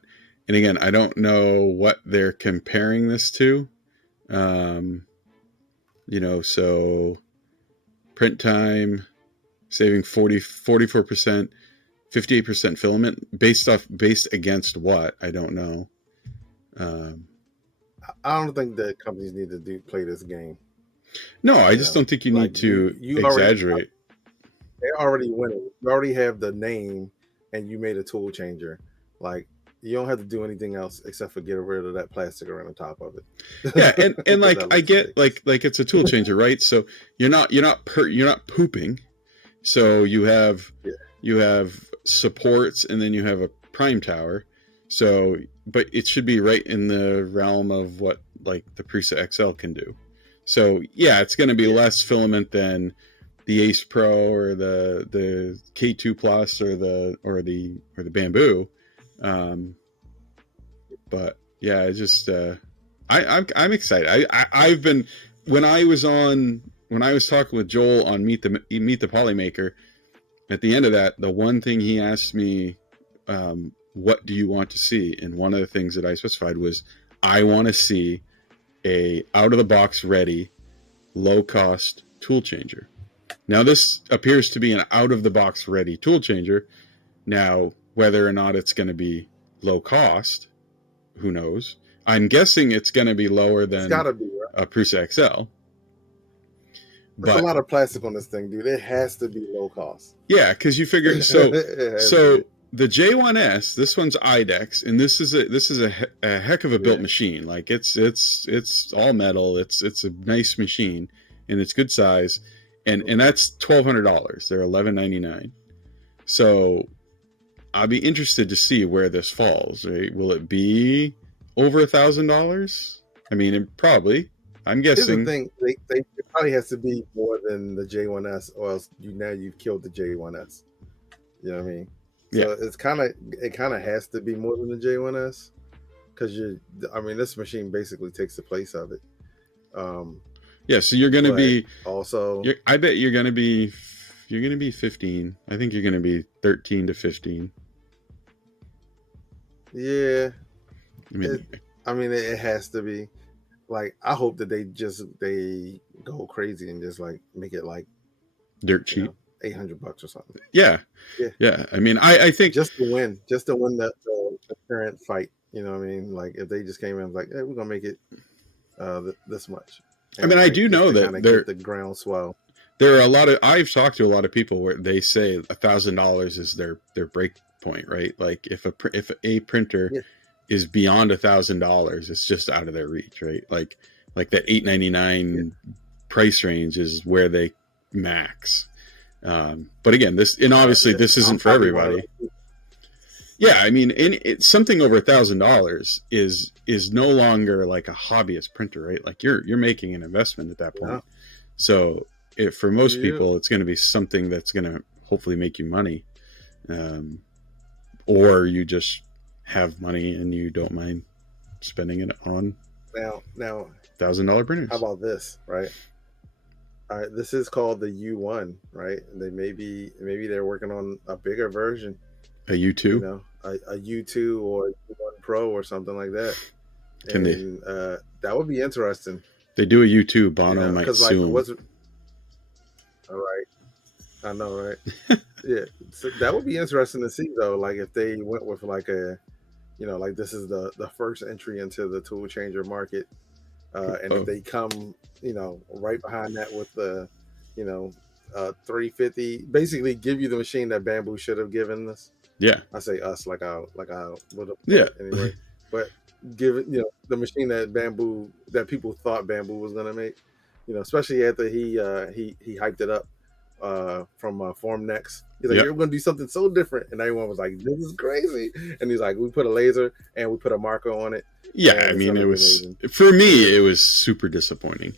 And again, I don't know what they're comparing this to. So print time, saving 44%, 58% filament, based against what? I don't know. I don't think that companies need to play this game. No, I just don't think you need to exaggerate. They're already winning. You already have the name, and you made a tool changer. Like, you don't have to do anything else except for get rid of that plastic around the top of it. Yeah, and like I get like it's a tool changer, right? So you're not pooping. So you have supports, and then you have a prime tower. So, but it should be right in the realm of what like the Prusa XL can do. So yeah, it's going to be less filament than the Ace Pro or the K2 Plus or the Bamboo. But yeah, it's just I'm excited. I've been when I was talking with Joel on Meet the Polymaker. At the end of that, the one thing he asked me, what do you want to see? And one of the things that I specified was, I want to see a out of the box ready, low cost tool changer. Now this appears to be an out of the box ready tool changer. Now, whether or not it's going to be low cost, who knows? I'm guessing it's going to be lower than a Prusa XL. There's a lot of plastic on this thing, dude. It has to be low cost. Yeah, because you figure so the J1S, this one's IDEX, and this is a heck of a built machine. Like it's all metal. It's a nice machine, and it's good size, and that's $1,200. They're $1,199. So I'll be interested to see where this falls. Right? Will it be over $1,000? I mean, it probably. I'm guessing. Here's the thing: it probably has to be more than the J1S, or else you've killed the J1S. You know what I mean? So it kind of has to be more than the J1S, because this machine basically takes the place of it. So you're going to be also. I bet you're going to be 15. I think you're going to be 13 to 15. Yeah. It has to be. Like, I hope that they go crazy and just like make it like dirt cheap, $800 or something. Yeah. I mean, I think just to win the current fight. You know what I mean? Like, if they just came in and was like, hey, we're gonna make it this much. And I do know that they're the groundswell. There are I've talked to a lot of people where they say $1,000 is their break point, right? Like if a printer is beyond $1,000, it's just out of their reach, right? Like that $899 price range is where they max. But again, this isn't for everybody. Yeah, I mean, something over $1,000 is no longer like a hobbyist printer, right? Like you're making an investment at that point. Yeah. So for most people, it's going to be something that's going to hopefully make you money, or you just have money and you don't mind spending it on now $1,000 printers. How about this, right? All right, this is called the U1, right? They maybe they're working on a bigger version, a U2, a U2 or U1 Pro or something like that. That would be interesting. They do a U2, Bono might sue. All right, I know, right? Yeah, so that would be interesting to see though. Like if they went with like like this is the first entry into the tool changer market, and if they come, right behind that with the, 350, basically give you the machine that Bamboo should have given us. Yeah, I say us like I would have. Yeah, anyway, but give it, the machine that people thought Bamboo was gonna make, especially after he hyped it up from Form Next. He's like, you're going to do something so different. And everyone was like, this is crazy. And he's like, we put a laser and we put a marker on it. Yeah, I mean, it was, for me, it was super disappointing.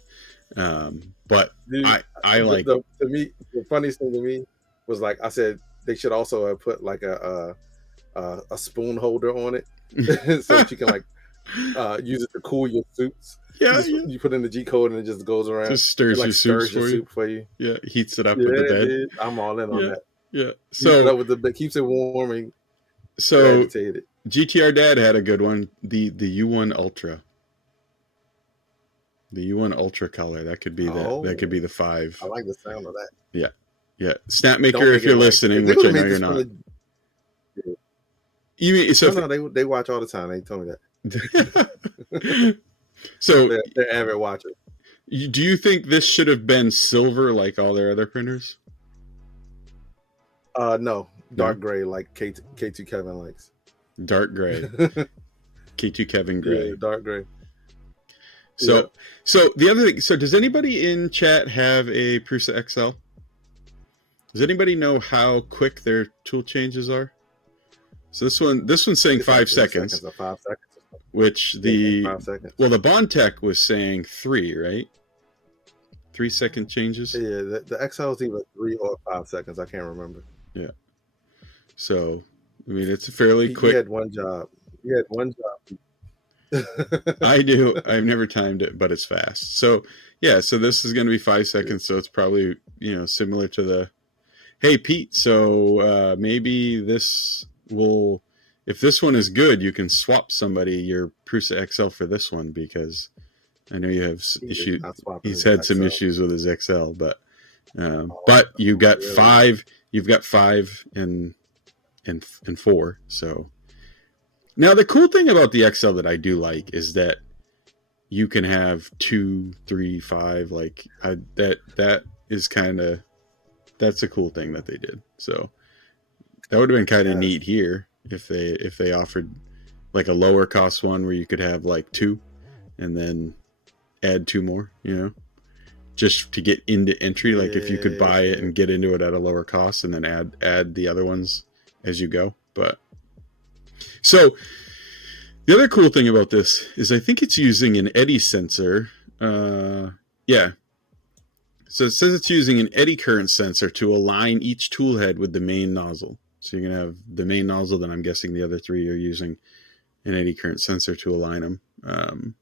But dude, I like... To me, the funniest thing to me was, like, I said, they should also have put, like, a spoon holder on it so that you can, like, use it to cool your soups. Yeah, you put in the G code and it just goes around. Just stirs your soup for you. Yeah, heats it up with the bed. Dude, I'm all in on that. Yeah, so keeps it warm and So GTR Dad had a good one. The U1 Ultra. The U1 Ultra Color. That could be that could be the 5. I like the sound of that. Yeah. Yeah. Snapmaker, if you're listening, which I know you're not. You mean, so no, they watch all the time. They told me that. So they're avid watchers. Do you think this should have been silver like all their other printers? No, dark gray like K2 Kevin likes. Dark gray. K2 Kevin gray. Yeah, dark gray. So the other thing. So does anybody in chat have a Prusa XL? Does anybody know how quick their tool changes are? So this one's saying 5 seconds. 5 seconds. Which the 5 seconds. Well, the Bondtech was saying 3, right? 3 second changes. Yeah, the XL is either 3 or 5 seconds. I can't remember. Yeah. So I mean, it's a fairly quick. You had one job. I do. I've never timed it, but it's fast. So yeah. So this is going to be 5 seconds. So it's probably similar to the. Hey Pete. So maybe this will. If this one is good, you can swap your Prusa XL for this one because I know you have issues. He's had some issues with his XL, but you've got 5. You've got 5 and 4. So now the cool thing about the XL that I do like is that you can have 2, 3, 5. Like that is kind of that's a cool thing that they did. So that would have been kind of neat here. If they offered like a lower cost one where you could have like 2 and then add 2 more, just to get into entry. Like if you could buy it and get into it at a lower cost and then add the other ones as you go. But so the other cool thing about this is I think it's using an eddy sensor. Yeah. So it says it's using an eddy current sensor to align each tool head with the main nozzle. So you're going to have the main nozzle, then I'm guessing the other 3 are using an eddy current sensor to align them.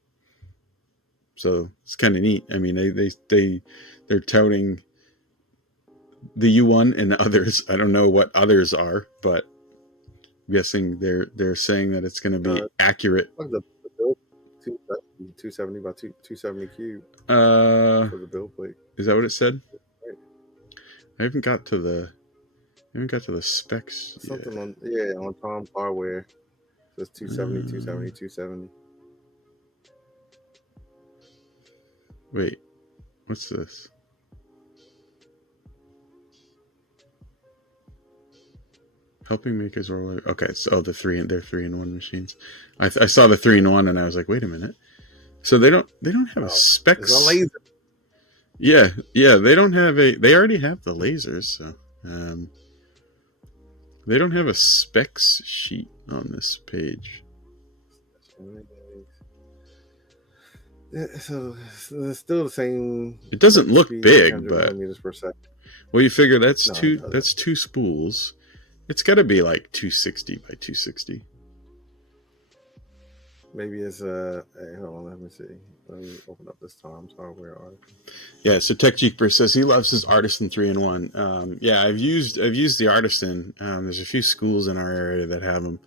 So it's kind of neat. I mean, they're touting the U1 and others. I don't know what others are, but I'm guessing they're saying that it's going to be accurate. The build 270 by 270 cube for the build plate. Is that what it said? Right. I haven't got to the specs. Something on Tom's hardware. It says 270, 270, 270. Wait, what's this? Helping makers roller. Okay, so they're 3-in-1 machines. I saw the 3-in-1 and I was like, wait a minute. So they don't have a specs. It's a laser. Yeah. They don't have they already have the lasers. So they don't have a specs sheet on this page. Yeah, so it's still the same. It doesn't look big, but per second. Well, you figure that's two spools. It's got to be like 260 by 260. Maybe it's hold on, let me see. Let me open up this Tom's hardware article. Yeah, so TechJeekper says he loves his Artisan 3-in-1. Yeah, I've used the Artisan. There's a few schools in our area that have them,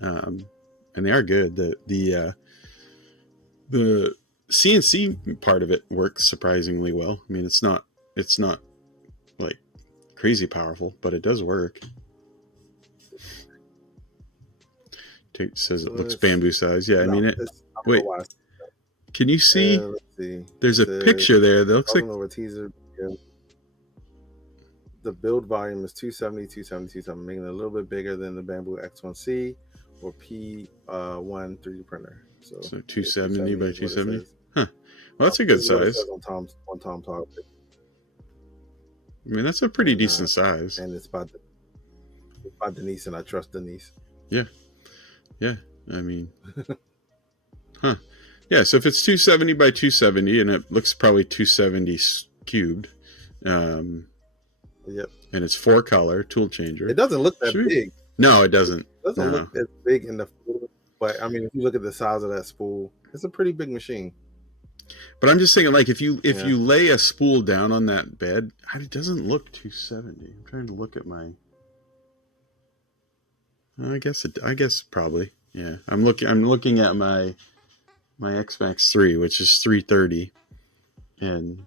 and they are good. The CNC part of it works surprisingly well. I mean, it's not like crazy powerful, but it does work. It says it looks bamboo size. Yeah, I mean it. Wait, can you see? Let's see. There's a picture there that looks like over teaser. The build volume is 270, 270, 270, making it a little bit bigger than the Bamboo X1C or P1 3D printer. So 270 by 270. Huh. Well, that's a good size. On Tom's hardware. I mean, that's a pretty decent size. And it's by Denise, and I trust Denise. Yeah. I mean, huh? Yeah. So if it's 270 by 270, and it looks probably 270 cubed, yep. And it's 4-color tool changer. It doesn't look that big. No, it doesn't. It doesn't look as big in the spool, but I mean, if you look at the size of that spool, it's a pretty big machine. But I'm just saying, like, if you lay a spool down on that bed, it doesn't look 270. I'm trying to look at my. I guess probably. Yeah. I'm looking at my X-Max 3, which is 330, and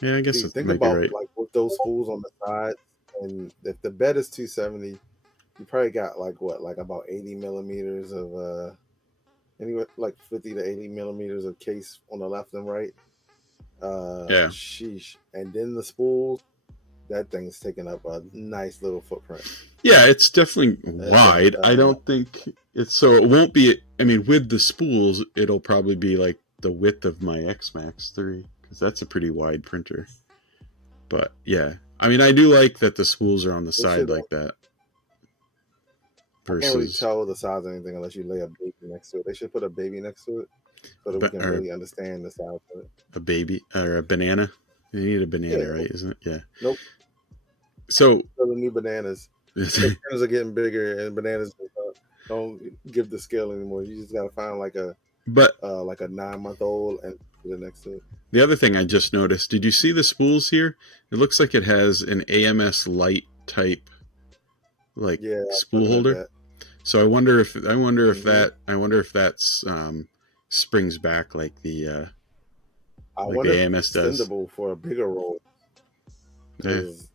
yeah, I guess See, it think might be about right. like with those spools on the sides, and if the bed is 270, you probably got like about 80 millimeters of anywhere like 50 to 80 millimeters of case on the left and right. Yeah. Sheesh. And then the spools, that thing's taking up a nice little footprint. Yeah, it's definitely wide. I don't think it's so. It won't be. I mean, with the spools, it'll probably be like the width of my X-Max 3, because that's a pretty wide printer. But yeah, I mean, I do like that the spools are on the side like that. I can't really tell the size of anything unless you lay a baby next to it. They should put a baby next to it so that we can really understand the size of it. A baby or a banana? You need a banana, right? Isn't it? Yeah. Nope. So the new bananas. Bananas are getting bigger, and bananas don't give the scale anymore. You just gotta find like a 9-month-old and put it next to it. The other thing I just noticed, did you see the spools here? It looks like it has an AMS light type spool holder. So I wonder if that's springs back like the the AMS does. Extendable for a bigger roll. Because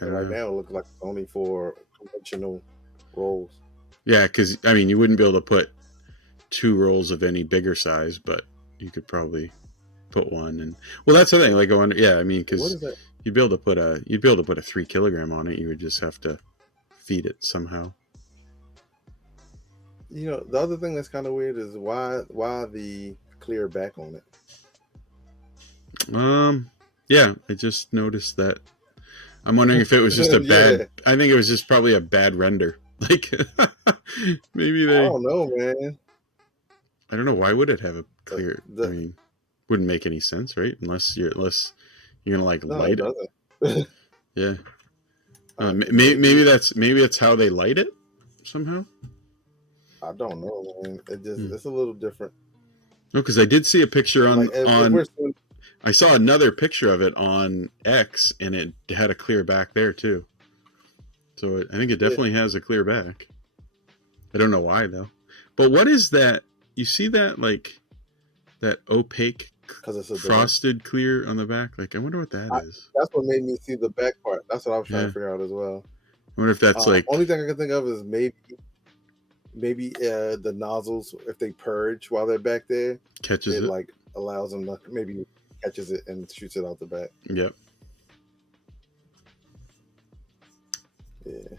right now it looks like it's only for conventional rolls. Yeah, because I mean you wouldn't be able to put 2 rolls of any bigger size, but you could probably put one. And well, that's the thing. Like I wonder, yeah, I mean, because you'd be able to put a 3 kilogram on it. You would just have to feed it somehow. You know, the other thing that's kind of weird is why the clear back on it. Yeah, I just noticed that. I'm wondering if it was just a bad. I think it was just probably a bad render. Like maybe they. I don't know, man. I don't know, why would it have a clear. I mean, wouldn't make any sense, right? Unless you're gonna light it. Yeah. Maybe that's how they light it somehow. I don't know, man. It's a little different. No, because I did see a picture on. I saw another picture of it on X, and it had a clear back there too. So I think it definitely has a clear back. I don't know why though. But what is that? You see that that opaque frosted clear on the back? Like I wonder what that is. That's what made me see the back part. That's what I was trying to figure out as well. I wonder if that's only thing I can think of is maybe the nozzles, if they purge while they're back there, catches it. Like allows them to maybe catches it and shoots it out the back. Yep. Yeah.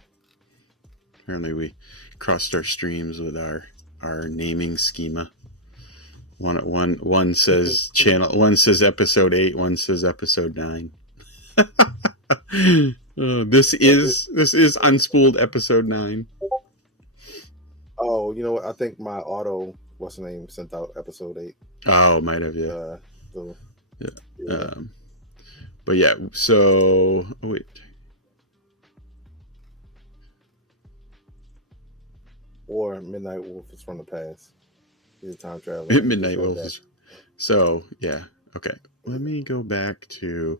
Apparently we crossed our streams with our naming schema. One says channel, one says episode 8, one says episode 9. This is Unspooled episode 9. Oh, you know what? I think my auto what's the name sent out episode 8. Oh, might have, yeah. But yeah, so wait. Or Midnight Wolf is from the past. He's a time traveler. Midnight Wolf is. So yeah, okay. Let me go back to.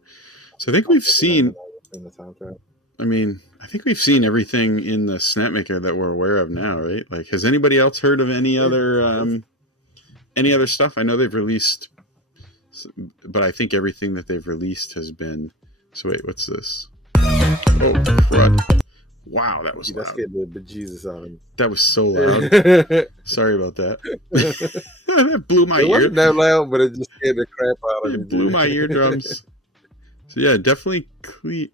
So I think we've seen. In the time travel. I mean, I think we've seen everything in the Snapmaker that we're aware of now, right? Like, has anybody else heard of any other stuff? I know they've released, but I think everything that they've released has been. So wait, what's this? Oh crud! Wow, that was loud. That scared the bejesus out of me. That was so loud. Sorry about that. That blew my ear. It wasn't that loud, but it just scared the crap out of me. It blew my eardrums. So yeah, definitely clean.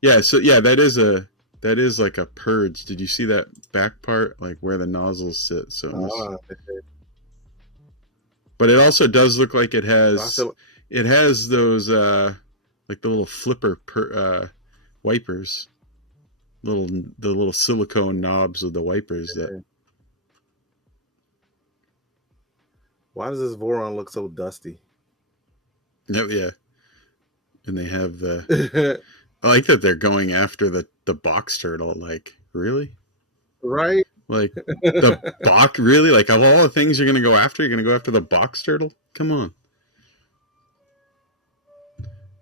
Yeah, so yeah, that is like a purge. Did you see that back part, like where the nozzles sit? So, but it also does look like it has those like the little flipper wipers, the little silicone knobs of the wipers. That. Why does this Voron look so dusty? No, yeah, and they have the. I like that they're going after the box turtle. Like, really? Right? Like, the box, really? Like, of all the things you're going to go after, you're going to go after the box turtle? Come on.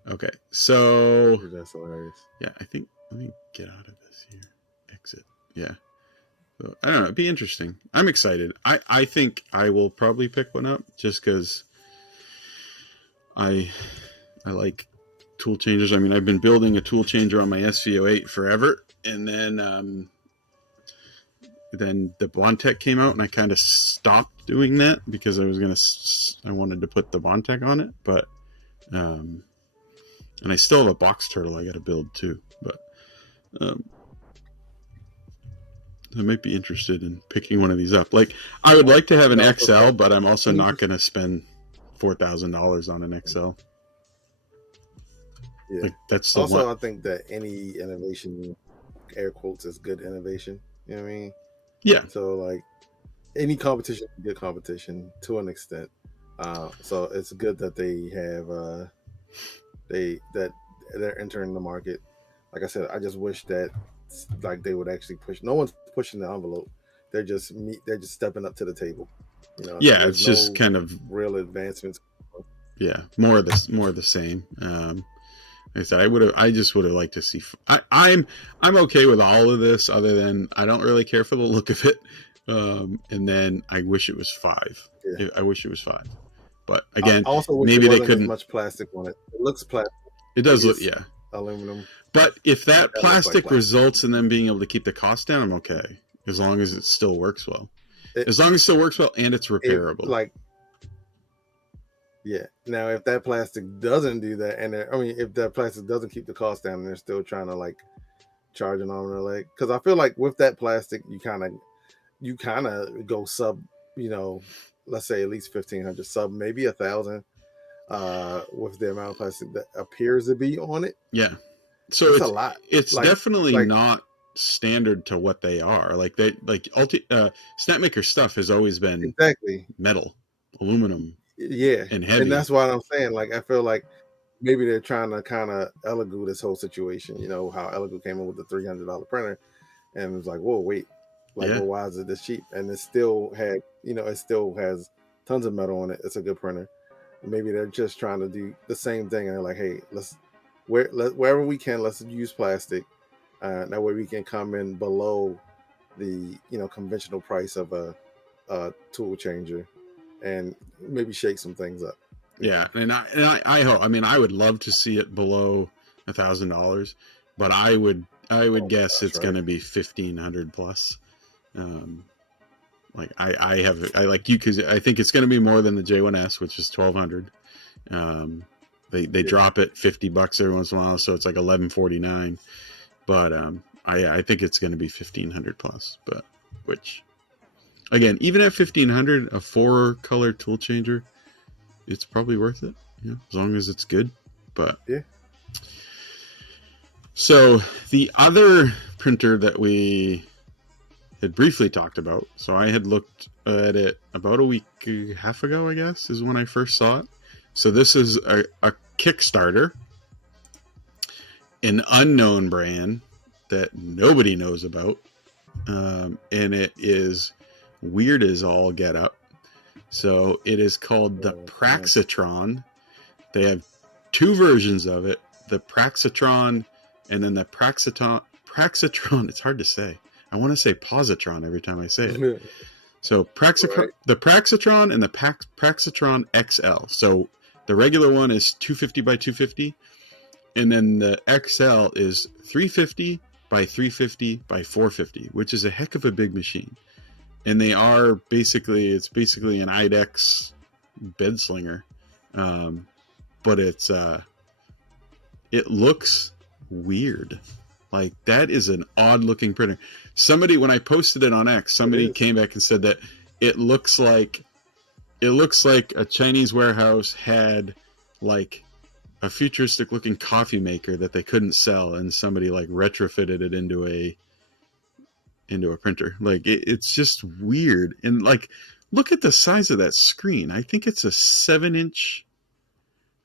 Okay, so... That's hilarious. Yeah, I think... Let me get out of this here. Exit. Yeah. So, I don't know. It'd be interesting. I'm excited. I think I will probably pick one up just because I like tool changers. I mean, I've been building a tool changer on my SV08 forever, and then the Bondtech came out, and I kind of stopped doing that because I wanted to put the Bondtech on it, but and I still have a box turtle I got to build too, but I might be interested in picking one of these up. Like, I would like to have an XL, but I'm also not going to spend $4,000 on an XL. Yeah. Like, that's the also one. I think that any innovation, air quotes, is good innovation. You know what I mean? Yeah. So like any competition is good competition to an extent. So it's good that they have they're entering the market. Like I said, I just wish that like they would actually push. No one's pushing the envelope. They're just stepping up to the table. You know. Yeah, it's just kind of real advancements. Yeah, more of the same. Like I said, I just would have liked to see. I'm okay with all of this, other than I don't really care for the look of it. And then I wish it was 5. Yeah. I wish it was 5. But again, maybe they couldn't. As much plastic on it. It looks plastic. It does look, yeah, aluminum. But if that plastic results in them being able to keep the cost down, I'm okay, as long as it still works well. As long as it still works well and it's repairable. Yeah. Now, if that plastic doesn't do that, and if that plastic doesn't keep the cost down, and they're still trying to like charge an arm and a leg, because I feel like with that plastic, you kind of go sub, let's say at least 1,500, sub maybe 1,000, with the amount of plastic that appears to be on it. Yeah. So it's a lot. It's definitely not standard to what they are. Like Snapmaker stuff has always been metal, aluminum. Yeah, and heavy. And that's what I'm saying. Like, I feel like maybe they're trying to kind of Elegoo this whole situation. You know how Elegoo came in with the $300 printer, and it was like, whoa, wait, well, why is it this cheap? And it still has tons of metal on it. It's a good printer. Maybe they're just trying to do the same thing, and they're like, hey, wherever we can, let's use plastic. That way we can come in below the conventional price of a tool changer, and maybe shake some things up. Yeah, and I hope. I mean, I would love to see it below $1,000, but I would guess it's going to be 1,500 plus. Like I like you, because I think it's going to be more than the J1S, which is 1,200. They drop it $50 every once in a while, so it's like $1,149. But I think it's going to be 1,500 plus. But which, again, even at 1,500, a 4-color tool changer, it's probably worth it, as long as it's good. But yeah. So the other printer that we had briefly talked about, so I had looked at it about a week and a half ago, I guess, is when I first saw it. So this is a Kickstarter, an unknown brand that nobody knows about, and it is weird as all get up. So it is called the Praxitron. They have 2 versions of it, the Praxitron and then the Praxitron. It's hard to say. I want to say positron every time I say it. So the Praxitron and the Praxitron XL. So the regular one is 250 by 250, and then the XL is 350 by 350 by 450, which is a heck of a big machine. And they are basically an IDEX bed slinger, but it looks weird. Like, that is an odd looking printer. Somebody, when I posted it on X, somebody came back and said that it looks like a Chinese warehouse had like a futuristic looking coffee maker that they couldn't sell, and somebody like retrofitted it into a printer. Like, it's just weird. And like, look at the size of that screen. I think it's a 7-inch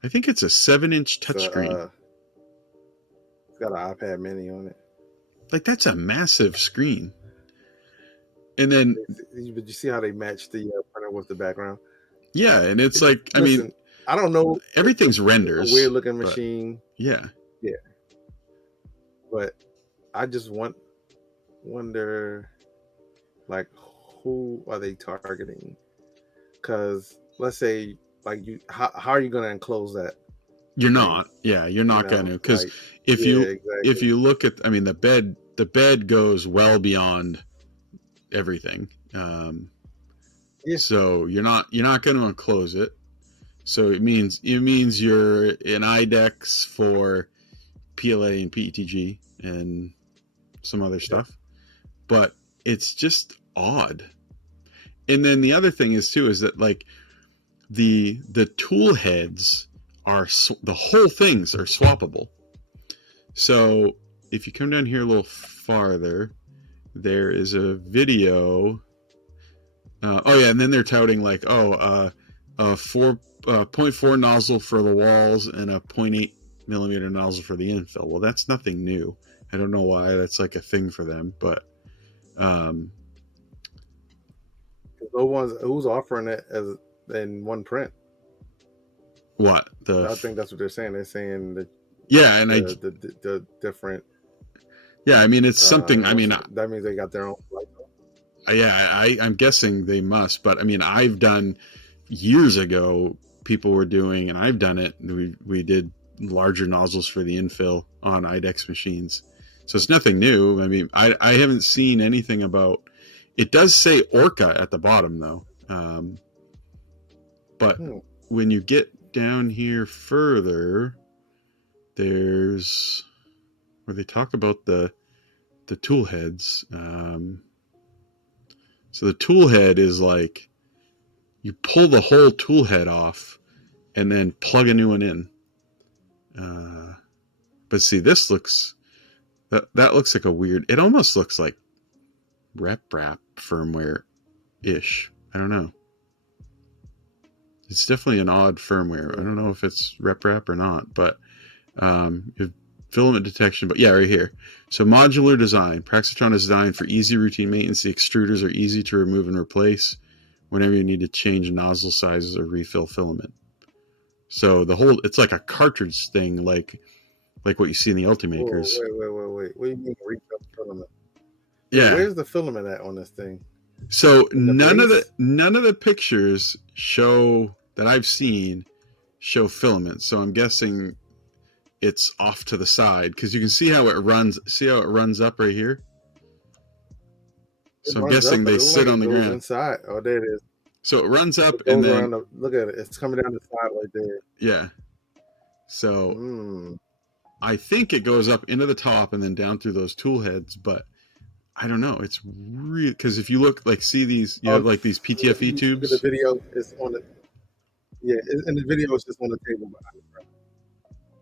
touchscreen. It's got an iPad mini on it. Like, that's a massive screen. And then, did you see how they matched the printer with the background? Yeah, and it's like, I mean, I don't know. Everything's renders. A weird looking machine. Yeah. Yeah. But I just wonder. Like, who are they targeting? Because let's say, like, how are you going to enclose that? You're not. Yeah, you're not going to, because like, if exactly. you look at, I mean, the bed goes well beyond everything. So you're not going to enclose it. So it means you're an IDEX for PLA and PETG and some other stuff, but it's just odd. And then the other thing is too is that like the tool heads are the whole things are swappable. So if you come down here a little farther, there is a video. Oh yeah, and then they're touting like, a 0.4 nozzle for the walls and a 0.8 millimeter nozzle for the infill. Well, that's nothing new. I don't know why that's like a thing for them, but who's offering it as in one print? What I think that's what they're saying. They're saying that and the different. Yeah, I mean it's something. I mean that means they got their own. I'm guessing they must, but I mean I've done years ago. People were doing, and I've done it. We did larger nozzles for the infill on IDEX machines, so it's nothing new. I mean I haven't seen anything about. It does say Orca at the bottom though, but when you get down here further, there's where they talk about the tool heads. So the tool head is like you pull the whole tool head off and then plug a new one in. But see, this looks that looks like a weird. It almost looks like RepRap firmware ish. I don't know. It's definitely an odd firmware. I don't know if it's RepRap or not, but filament detection. But yeah, right here. So modular design. Praxitron is designed for easy routine maintenance. The extruders are easy to remove and replace whenever you need to change nozzle sizes or refill filament. So it's like a cartridge thing, like what you see in the Ultimakers. Wait. What do you mean refill filament? Yeah. Where's the filament at on this thing? So none of the pictures that I've seen show filament. So I'm guessing it's off to the side because you can see how it runs. See how it runs up right here. So I'm guessing they sit on the ground. Inside. Oh, there it is. So it runs up and then look at it. It's coming down the side right there. Yeah. So I think it goes up into the top and then down through those tool heads, but I don't know. It's real because if you look, like, see these, you have like these PTFE tubes. The video is on it. Yeah, and the video is just on the table behind it.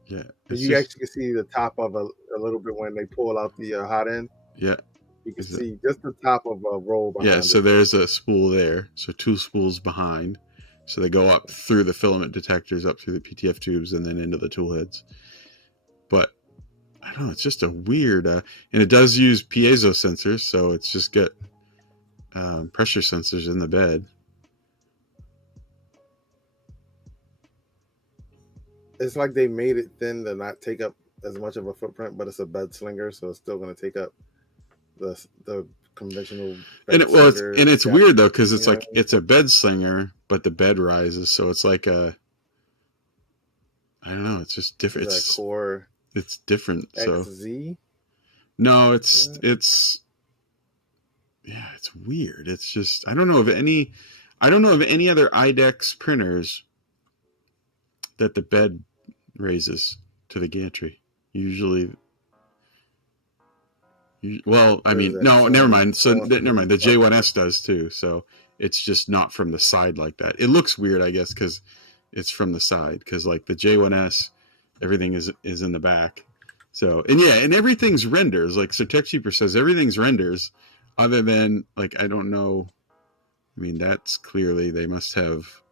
Yeah, you actually can see the top of a little bit when they pull out the hot end. Yeah, you can see just the top of a roll behind. Yeah, so there's a spool there. So two spools behind. So they go up through the filament detectors, up through the PTF tubes, and then into the tool heads. But I don't know. It's just a weird, and it does use piezo sensors, so it's just got pressure sensors in the bed. It's like they made it thin to not take up as much of a footprint, but it's a bed slinger, so it's still going to take up the conventional bed slinger. And it's weird though, because it's like it's a bed slinger, but the bed rises, so it's like I don't know. It's just different. It's core. It's different. XZ? So no, it's weird. It's just I don't know of any other IDEX printers that the bed raises to the gantry. Usually, well, I mean, no, never mind. So never mind. The J1S does too. So it's just not from the side like that. It looks weird, I guess, because it's from the side. Because like the J1S, everything is in the back. So and everything's renders. Like so, TechCheaper says everything's renders, other than like I don't know. I mean, that's clearly they must have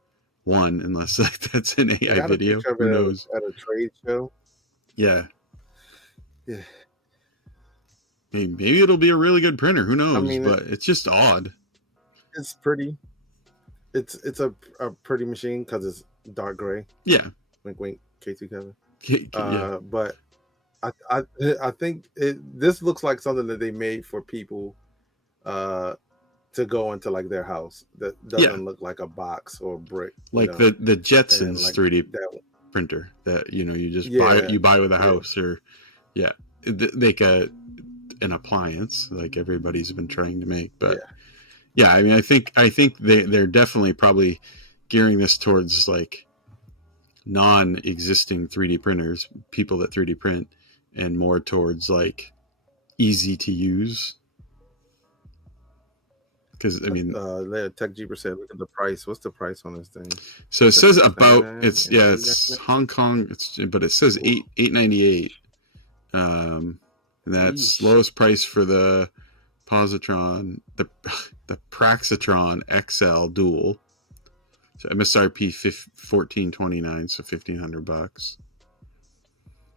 one, unless like that's an AI video. Who knows? At a trade show. Yeah. Maybe it'll be a really good printer. Who knows? I mean, but it's just odd. It's pretty. It's a pretty machine because it's dark gray. Yeah. Wink, wink. K2 Kevin. Yeah. But I think this looks like something that they made for people to go into like their house that doesn't look like a box or a brick. Like the Jetsons like 3D printer that you just buy with a house or like an appliance like everybody's been trying to make. But I mean, I think they're definitely probably gearing this towards like non-existing 3D printers, people that 3D print, and more towards like easy to use. Because I mean, Tech Jeeper said, "Look at the price. What's the price on this thing?" So it says about it's Hong Kong. But it says $898. And that's lowest price for the Positron, the Praxitron XL Dual. So MSRP $1,429, so $1,500.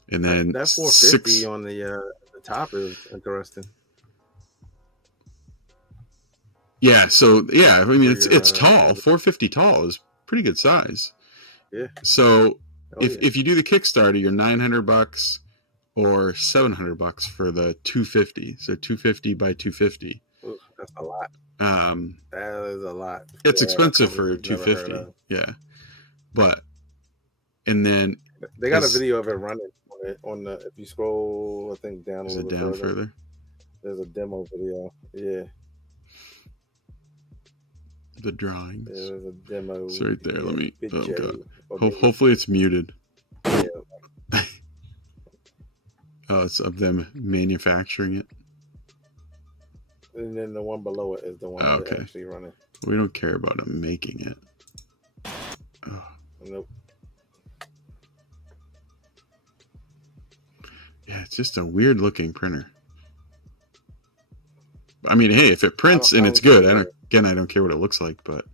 And then that 450 on the top is interesting. Yeah, so I mean it's tall. 450 tall is pretty good size. Yeah. So if you do the Kickstarter, you're $900 or $700 for the 250. So 250 by 250. Ooh, that's a lot. That is a lot. It's expensive for 250. Yeah, but and then they got a video of it running on the. If you scroll, I think down a little bit further. There's a demo video. Yeah. The drawings. There's a demo. It's right there. Let me. Oh god. Hopefully it's muted. Yeah. Oh, it's of them manufacturing it. And then the one below it is the one that's actually running. We don't care about them making it. Oh. Nope. Yeah, it's just a weird looking printer. I mean, hey, if it prints and it's good, I don't care what it looks like, but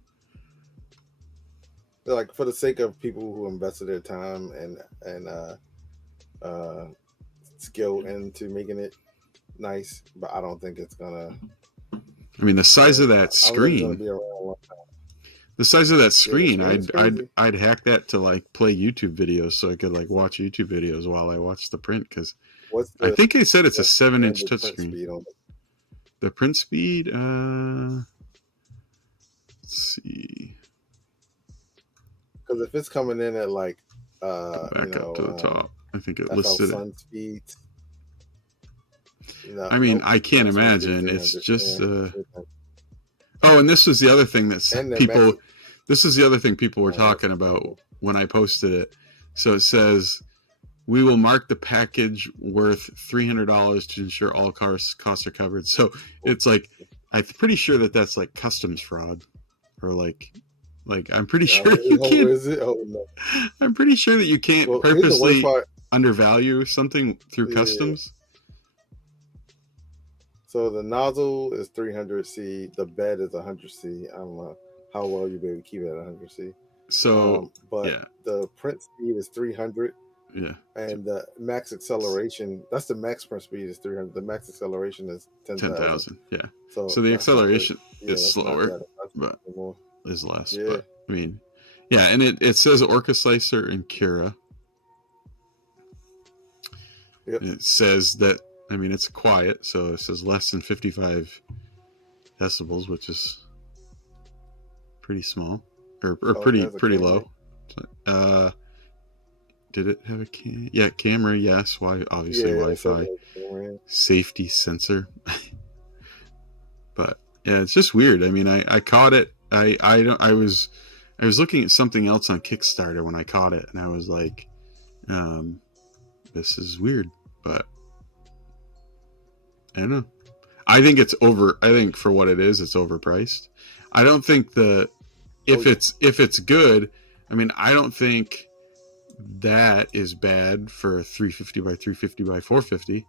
like for the sake of people who invested their time and skill into making it nice, but I don't think it's gonna. I mean, the size of that screen. The size of that screen, I'd hack that to like play YouTube videos, so I could like watch YouTube videos while I watch the print. Because I think they said it's a 7-inch touchscreen. The print speed, let's see. Because if it's coming in at like back up to the top, I think it listed it. Speeds. I mean, I can't imagine. It's just. Oh, and this was the other thing people. This is the other thing people were talking about when I posted it. So it says, "We will mark the package worth $300 to ensure all costs are covered." So it's like, I'm pretty sure that's like customs fraud, or like I'm pretty sure you can't. Is it? Oh no! I'm pretty sure that you can't purposely undervalue something through customs. So the nozzle is 300C. The bed is 100C. I don't know how well you be able to keep it at 100C. So, the print speed is 300. Yeah. And the max acceleration, that's the max print speed is 300. The max acceleration is 10,000. Yeah. So the acceleration is slower, but is less. Yeah. But I mean, and it says Orca Slicer and Cura. Yep. And it says that. I mean, it's quiet, so it says less than 55 decibels, which is pretty small, or pretty low. Did it have a camera? Yes. Obviously Wi-Fi, safety sensor. But yeah, it's just weird. I mean, I caught it. I was looking at something else on Kickstarter when I caught it, and I was like, this is weird, but. I don't know. I think it's over. I think for what it is, it's overpriced. I don't think if it's good. I mean, I don't think that is bad for a 350 by 350 by 450.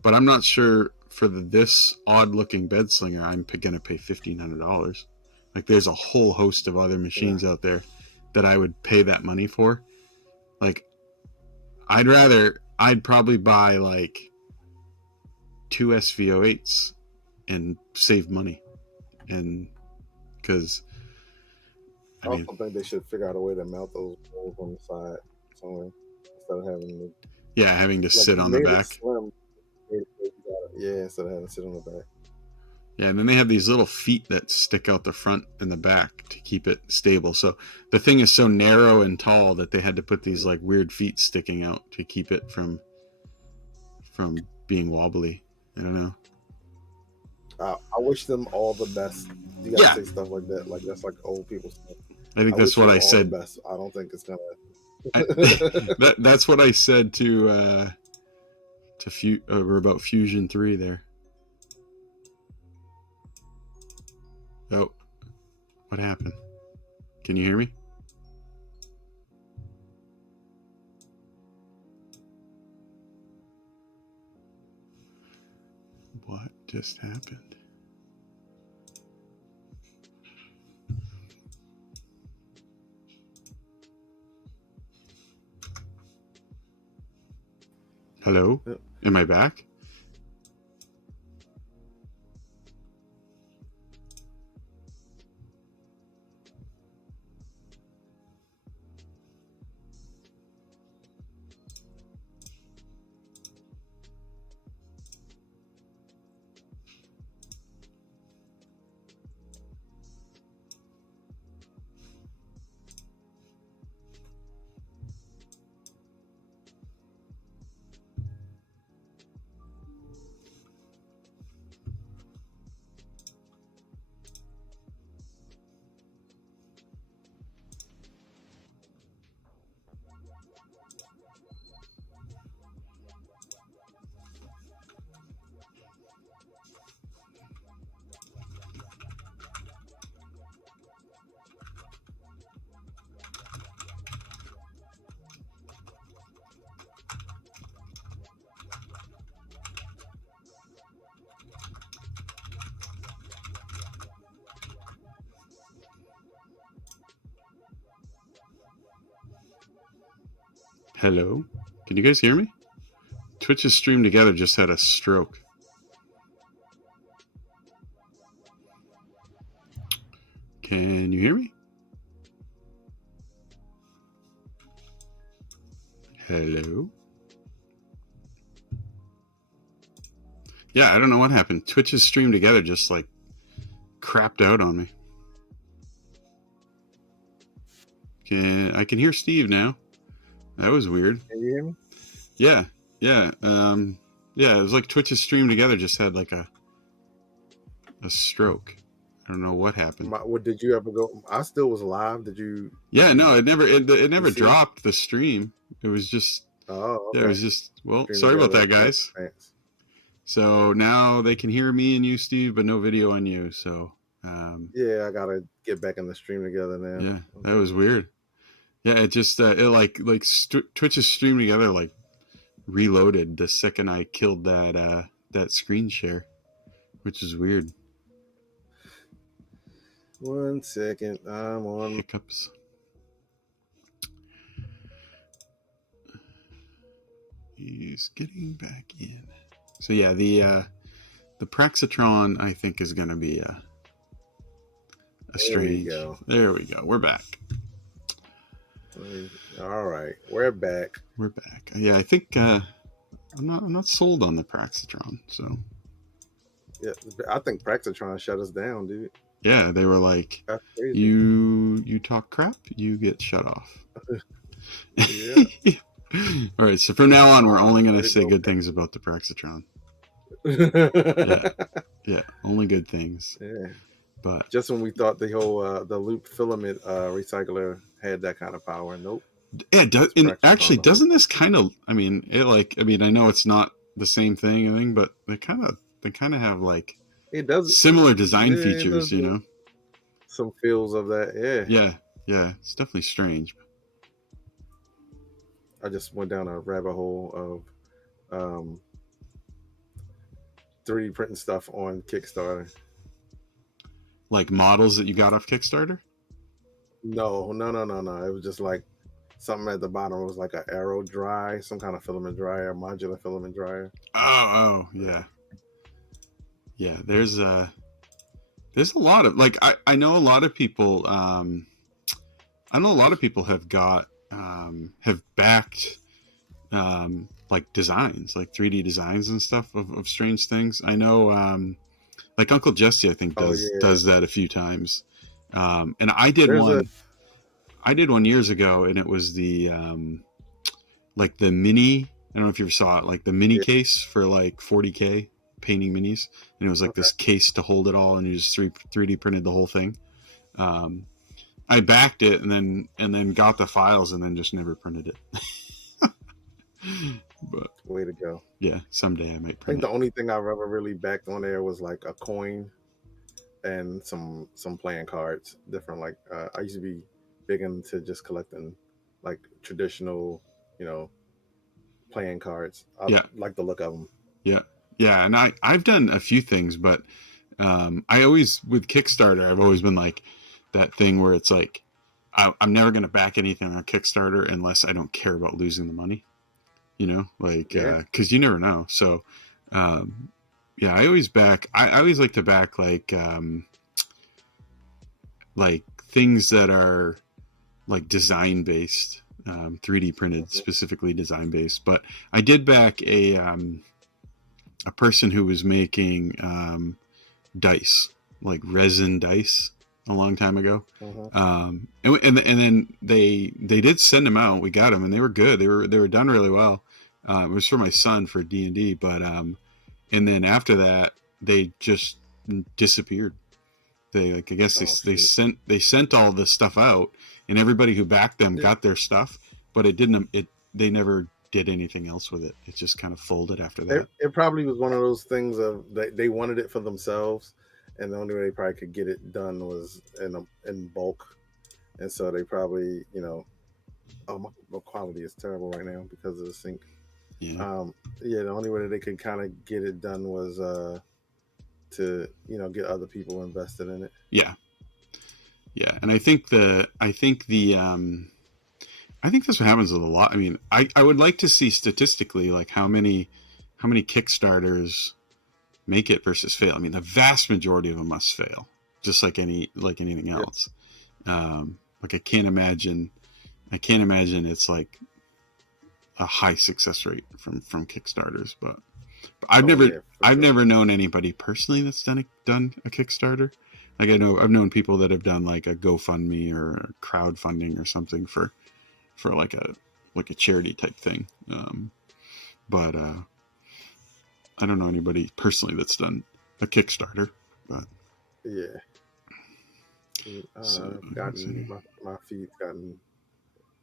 But I'm not sure for this odd looking bed slinger, I'm gonna pay $1,500. Like, there's a whole host of other machines out there that I would pay that money for. Like, I'd probably buy like 2 SV08s and save money, and because I also think they should figure out a way to mount those holes on the side somewhere instead of having to sit on the back. Instead of having to sit on the back. Yeah, and then they have these little feet that stick out the front and the back to keep it stable. So the thing is so narrow and tall that they had to put these like weird feet sticking out to keep it from being wobbly. I don't know. I wish them all the best. You gotta say stuff like that. Like that's like old people stuff. I think that's what I said. The best. I don't think it's gonna. That's what I said to we're about Fusion 3 there. Oh, what happened? Can you hear me? What just happened? Hello? Am I back? Hello? Can you guys hear me? Twitch's Stream Together just had a stroke. Can you hear me? Hello? Yeah, I don't know what happened. Twitch's Stream Together just like crapped out on me. I can hear Steve now. That was weird. Can you hear me? Yeah. Yeah, it was like Twitch's Stream Together just had like a stroke. I don't know what happened. What did you ever go? I still was live. Did you? Yeah, no, it never dropped the stream. It was just. Oh, okay. Yeah, it was just. Well, sorry about that, guys. Thanks. So now they can hear me and you, Steve, but no video on you. So. Yeah, I gotta get back in the Stream Together now. Yeah, that was weird. Yeah, it just Twitch's Stream Together like reloaded the second I killed that screen share, which is weird. 1 second, I'm on hiccups. He's getting back in. So yeah, the Praxitron I think is going to be a strange. There we go. We're back. All right, we're back. We're back. Yeah, I think I'm not sold on the Praxitron. So yeah, I think Praxitron shut us down, dude. Yeah, they were like, you talk crap, you get shut off. Yeah. All right, so from now on, we're only going to say good things about the Praxitron. Yeah, only good things. Yeah. But just when we thought the whole the loop filament recycler had that kind of power, nope. Yeah, actually, doesn't this kind of? I mean, I know it's not the same thing, but they kind of have like it does similar design features, you know. Some feels of that, yeah. It's definitely strange. I just went down a rabbit hole of 3D printing stuff on Kickstarter. Like models that you got off Kickstarter? No. It was just like something at the bottom. It was like an aero dry, some kind of filament dryer, modular filament dryer. Oh, yeah. Yeah, there's a lot of like I know a lot of people have got have backed like designs, like 3D designs and stuff of strange things. I know Like Uncle Jesse, I think does that a few times. And I did one years ago, and it was the like the mini. I don't know if you ever saw it, like the mini case for like 40K painting minis, and it was like this case to hold it all, and you just 3D printed the whole thing. I backed it and then got the files and then just never printed it. But way to go. Yeah, someday I might print. I think the only thing I've ever really backed on there was like a coin and some playing cards. Different, like I used to be big into just collecting like traditional, playing cards. I like the look of them. Yeah, and I've done a few things, but I always, with Kickstarter, I've always been like that thing where it's like I'm never going to back anything on Kickstarter unless I don't care about losing the money, because you never know. So I always back. I always like to back like things that are like design based, 3D printed, specifically design based. But I did back a person who was making dice, like resin dice, a long time ago. And then they did send them out. We got them, and they were good. They were done really well. It was for my son for D&D, but and then after that they just disappeared. They I guess they sent all the stuff out, and everybody who backed them got their stuff, but they never did anything else with it. It just kind of folded after that. It probably was one of those things of they wanted it for themselves, and the only way they probably could get it done was in bulk, and so they probably my quality is terrible right now because of the sync. The only way that they could kind of get it done was to get other people invested in it. And I think that's what happens with a lot. I mean, I would like to see statistically like how many Kickstarters make it versus fail. I mean, the vast majority of them must fail, just like anything else. Like I can't imagine it's like a high success rate from Kickstarters, but I've never known anybody personally that's done a Kickstarter. Like I've known people that have done like a GoFundMe or crowdfunding or something for like a charity type thing. But I don't know anybody personally that's done a Kickstarter, but my feet gotten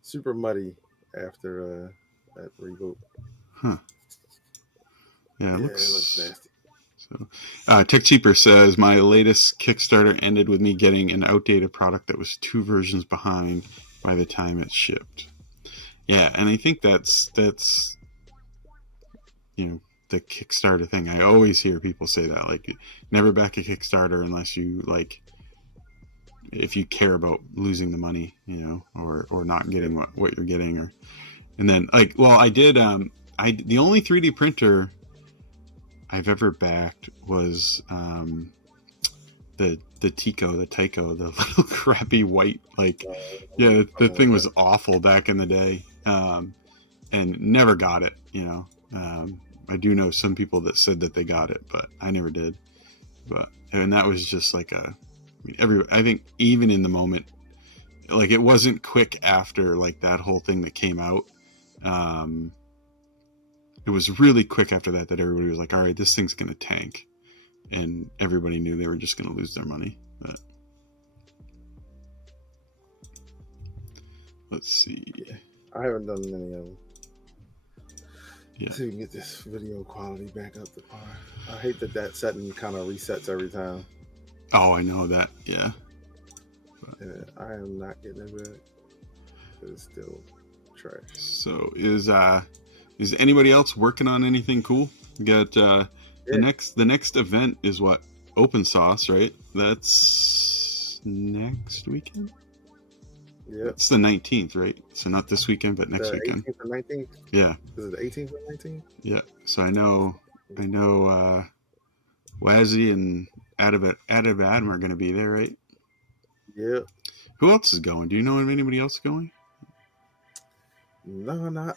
super muddy after that reboot. Yeah, it looks nasty. So, Tech Cheaper says my latest Kickstarter ended with me getting an outdated product that was 2 versions behind by the time it shipped. Yeah, and I think that's the Kickstarter thing. I always hear people say that, like, never back a Kickstarter unless you like, if you care about losing the money, or not getting what you're getting, and then like, well, I did. The only 3D printer I've ever backed was the Tyco, the little crappy white, like, the thing was awful back in the day, and never got it. I do know some people that said that they got it, but I never did. And that was just like I think even in the moment, like it wasn't quick after like that whole thing that came out. It was really quick after that everybody was like, all right, this thing's going to tank. And everybody knew they were just going to lose their money. But let's see. I haven't done many of them. So you can get this video quality back up to par. I hate that setting kind of resets every time. Oh, I know that. I am not getting it back. It's still trash. So is anybody else working on anything cool? You got the next event is what? Open Sauce, right? That's next weekend? Yeah. It's the 19th, right? So not this weekend, but next weekend. 18th and 19th? Yeah. Is it the 18th and 19th? Yeah. So I know Wazzy and Adam are going to be there, right? Yeah. Who else is going? Do you know of anybody else going? No, not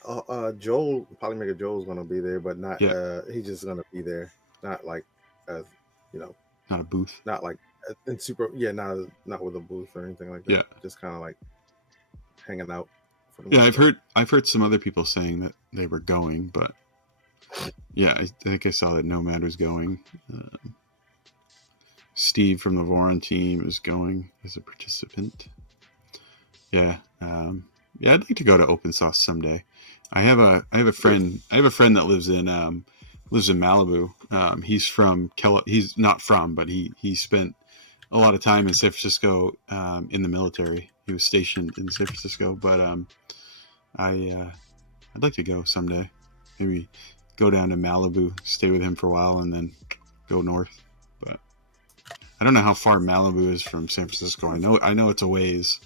Joel. Polymaker Joel's going to be there, but not. He's just going to be there, not like as Not a booth. Not like in super. Yeah, not with a booth or anything like that. Yeah. Just kind of like hanging out. Yeah, I've heard some other people saying that they were going, but yeah, I think I saw that Nomad was going. Steve from the Voron team is going as a participant. Yeah, yeah, I'd like to go to Open Sauce someday. I have a friend that lives in Malibu. He's from he's not from, but he spent a lot of time in San Francisco in the military. He was stationed in San Francisco, but I'd like to go someday. Maybe go down to Malibu, stay with him for a while, and then go north. But I don't know how far Malibu is from San Francisco. I know it's a ways.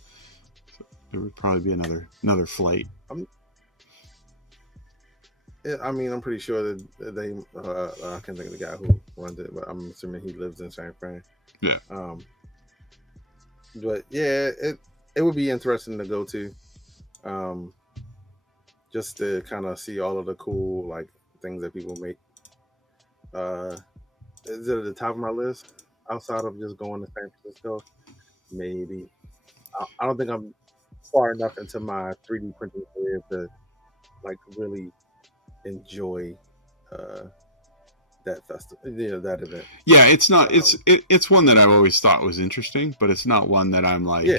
So there would probably be another flight. I mean, I'm pretty sure that they. I can't think of the guy who runs it, but I'm assuming he lives in San Fran. Yeah. But yeah, it would be interesting to go to, just to kind of see all of the cool like things that people make. Is it at the top of my list outside of just going to San Francisco? Maybe. I don't think I'm far enough into my 3D printing career to like really enjoy that festival, that event. Yeah, it's not. It's one that I've always thought was interesting, but it's not one that I'm like. Yeah.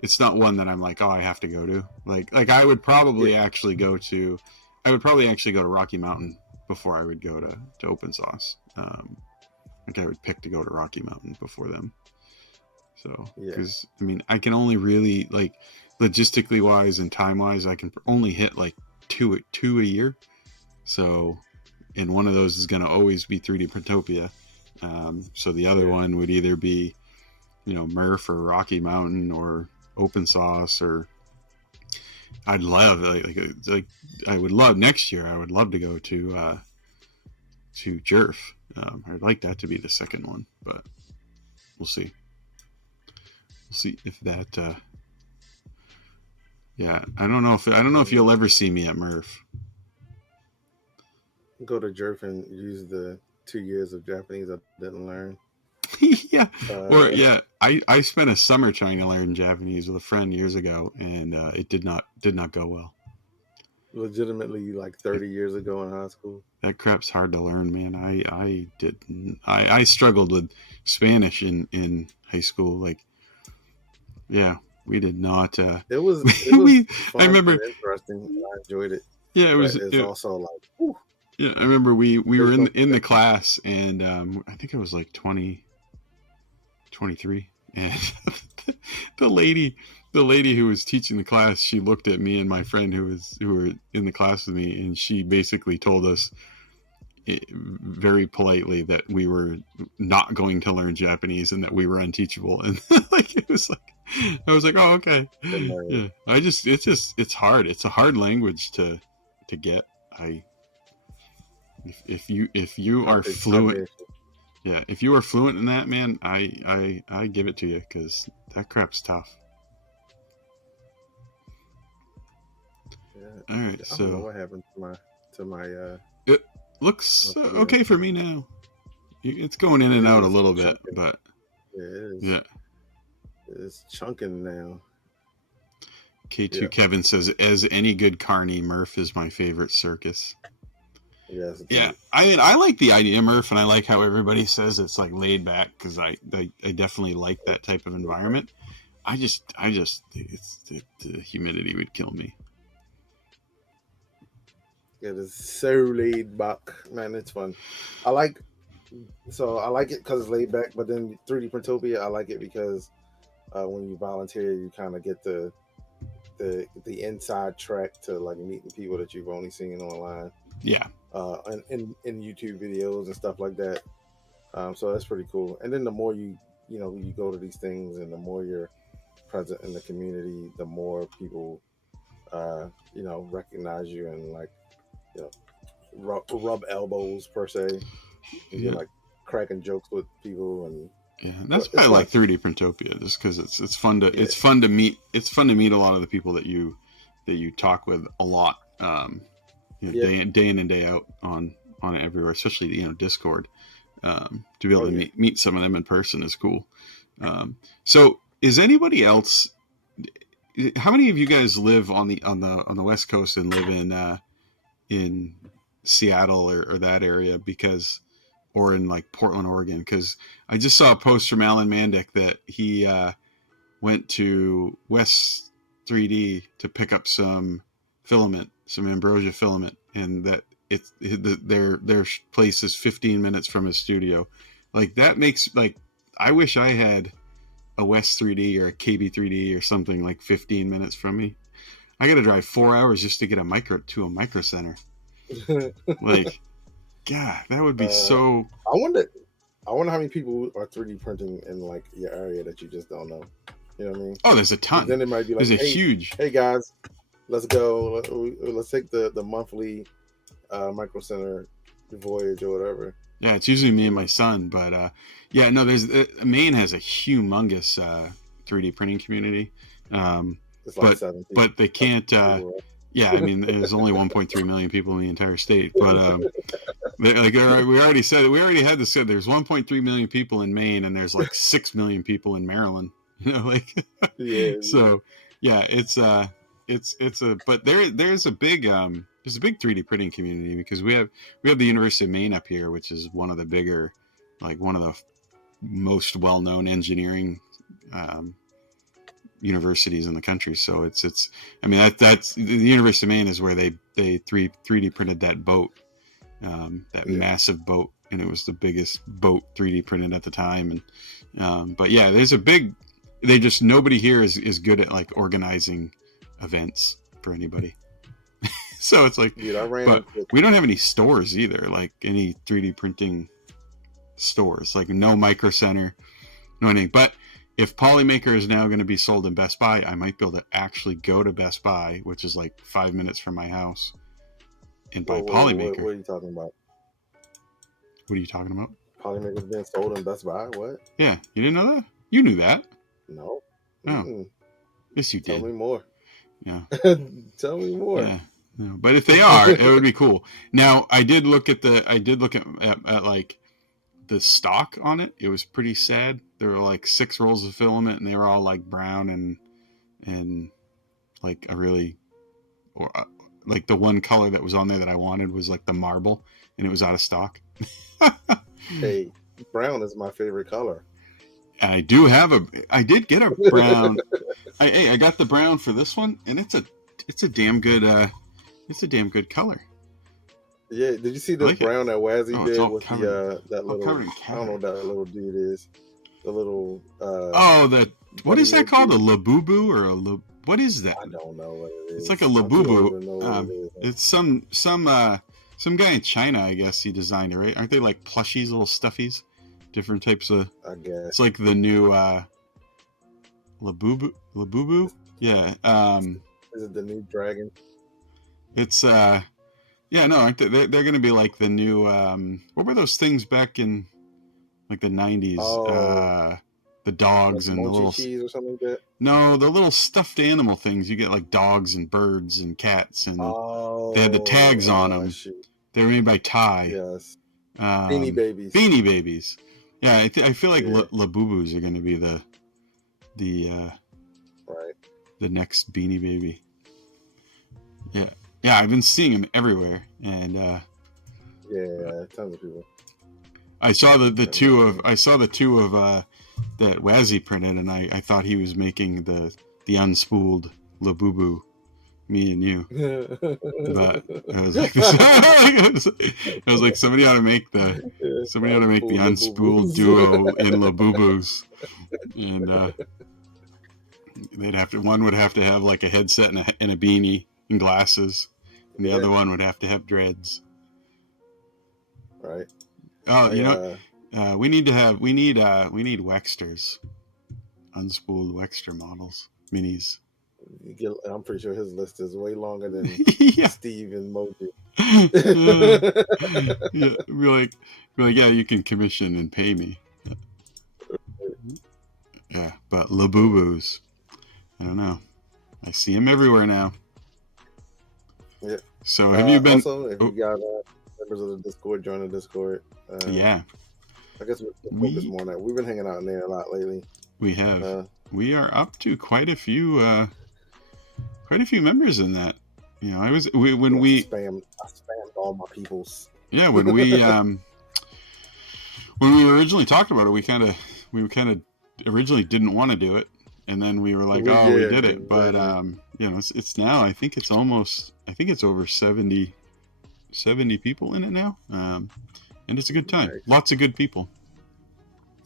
It's not one that I'm like, oh, I have to go to. Like I would probably actually go to. I would probably actually go to Rocky Mountain before I would go to Open Sauce. Like I would pick to go to Rocky Mountain before them. So, because I mean, I can only really like logistically wise and time wise, I can only hit like two a year. So, and one of those is going to always be 3D Printopia. So the other one would either be, Murph or Rocky Mountain or Open Sauce, or I'd love like I would love next year. I would love to go to Jerf. I'd like that to be the second one, but we'll see. We'll see if that. Yeah, I don't know if you'll ever see me at Murph. Go to Jerf and use the 2 years of Japanese I didn't learn. Yeah. I spent a summer trying to learn Japanese with a friend years ago, and it did not go well. Legitimately, like 30 years ago in high school. That crap's hard to learn, man. I struggled with Spanish in high school. Like, yeah, we did not. It was fun. I remember and interesting. I enjoyed it. Yeah, it was. It's also like. Whew. Yeah, I remember we were in the class, and I think it was like 23, and the lady who was teaching the class, she looked at me and my friend who were in the class with me, and she basically told us very politely that we were not going to learn Japanese and that we were unteachable, and like it was like I was like, oh, okay. Yeah, it's hard. It's a hard language to get. If you are fluent, if you are fluent in that, man, I give it to you, because that crap's tough. Yeah. All right, I don't know what happened to my. It looks okay for me now. It's going in and out a little bit, but it's chunking now. K2 Kevin says, as any good carny, Murph is my favorite circus. Yes. Yeah, I mean, I like the idea, Murph, and I like how everybody says it's like laid back, because I definitely like that type of environment. I just it's the humidity would kill me. It is so laid back, man. It's fun. I like it because it's laid back, but then 3D Printopia, I like it because when you volunteer, you kind of get the inside track to like meeting people that you've only seen online. Yeah. And in YouTube videos and stuff like that. So that's pretty cool. And then the more you go to these things, and the more you're present in the community, the more people recognize you and like rub elbows per se. You're like cracking jokes with people, and that's why I like 3D Printopia, just because it's fun to meet a lot of the people that you talk with a lot. Day in and day out on it everywhere, especially Discord. To be able to meet some of them in person is cool. So is anybody else? How many of you guys live on the West Coast and live in Seattle or that area? Or in like Portland, Oregon? Because I just saw a post from Alan Mandick that he went to West 3D to pick up some ambrosia filament, and that their place is 15 minutes from his studio. Like that makes I wish I had a West 3D or a KB 3D or something like 15 minutes from me. I got to drive 4 hours just to get a micro center. Like, God, that would be so. I wonder how many people are 3D printing in like your area that you just don't know. You know what I mean? Oh, there's a ton. Then it might be like, there's a huge. Hey guys, let's go. Let's take the monthly micro center voyage or whatever. Yeah, it's usually me and my son, but yeah, no, Maine has a humongous 3D printing community. It's like but they can't. Yeah, I mean, there's only 1.3 million people in the entire state, but we already said it. We already had this said. There's 1.3 million people in Maine, and there's like 6 million people in Maryland. You know, like so. Yeah, it's a but there's a big 3D printing community because we have the University of Maine up here, which is one of the bigger, like one of the most well-known engineering universities in the country. So it's I mean that's the University of Maine is where they 3D printed that boat, massive boat, and it was the biggest boat 3D printed at the time. And but yeah, there's a big. Nobody here is good at like organizing events for anybody. So it's like, but we don't have any stores either, like any 3D printing stores, like no micro center, no anything. But if Polymaker is now going to be sold in Best Buy, I might be able to actually go to Best Buy, which is like 5 minutes from my house, and buy Polymaker. What are you talking about? What are you talking about? Polymaker's being sold in Best Buy? What? Yeah, you didn't know that? You knew that? No. Oh. Yes, you did. Tell me more. Yeah. Tell me more. Yeah. No, but if they are, it would be cool. Now, I did look at like the stock on it. It was pretty sad. There were like 6 rolls of filament, and they were all like brown and like a really, or like the one color that was on there that I wanted was like the marble, and it was out of stock. Hey, brown is my favorite color. I did get a brown. I got the brown for this one, and it's a damn good color. Yeah, did you see the brown that Wazzy did with covered, that little? I don't know what that little dude is. The little. What is that called? A labubu or a what is that? I don't know what it is. It's like a labubu. It's some guy in China, I guess he designed it, right? Aren't they like plushies, little stuffies? Different types of. I guess it's like the new labubu. Yeah. Is it the new dragon? It's yeah, no, they're going to be like the new what were those things back in like the 90s? The dogs like and the little cheese or something like that. No, the little stuffed animal things. You get like dogs and birds and cats, and they had the tags on them. They were made by Thai. Yes. Beanie Babies. Beanie Babies. Yeah, I feel like Labubus are going to be the right, the next Beanie Baby. Yeah, I've been seeing them everywhere, and tons of people. I saw the two of that Wazzy printed, and I thought he was making the unspooled Labubu. Me and you, but I was like, somebody ought to make the unspooled duo in Labubus, and one would have to have like a headset and a beanie and glasses, and the other one would have to have dreads. Right. Oh, we need Wexters, unspooled Wexter models, minis. I'm pretty sure his list is way longer than Steve and Moji. Be like, yeah, you can commission and pay me. Yeah, but Labubus, I don't know. I see them everywhere now. Yeah. So have you been? Also, if you got members of the Discord, join the Discord. Yeah. I guess we'll focus more on that. We've been hanging out in there a lot lately. We have. We are up to quite a few members in that. You know, I spammed all my peoples. Yeah, when we originally talked about it, we kind of originally didn't want to do it, and then we were like, we did it. Exactly. But you know, it's now, I think it's over 70 people in it now, and it's a good time. Nice. Lots of good people.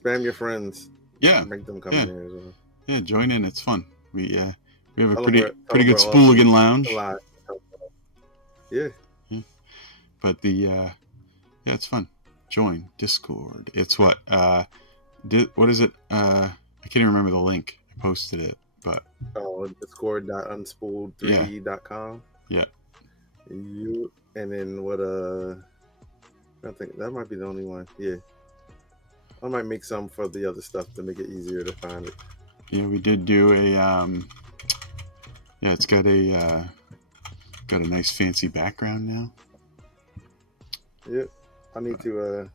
Spam your friends. Yeah, make them come in here as well. Yeah, join in. It's fun. We have a pretty good Spooligan lounge. Yeah. But it's fun. Join Discord. It's what is it? I can't even remember the link. I posted it, but discord.unspooled3d.com. Yeah. And then what? I think that might be the only one. Yeah. I might make some for the other stuff to make it easier to find it. Yeah, we did do a it's got a nice fancy background now. Yep. I need to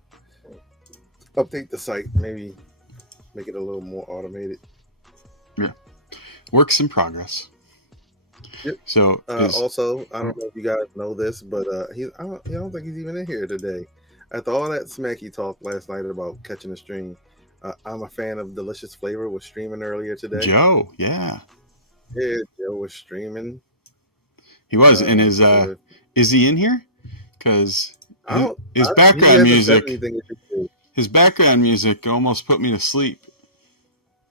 update the site, maybe make it a little more automated. Yeah. Works in progress. Yep. So also, I don't know if you guys know this, but I don't think he's even in here today. After all that smacky talk last night about catching a stream, I'm a fan of Delicious Flavor. Was streaming earlier today. Joe, yeah. Yeah, Joe was streaming. He was, and is he in here? Because his background music almost put me to sleep.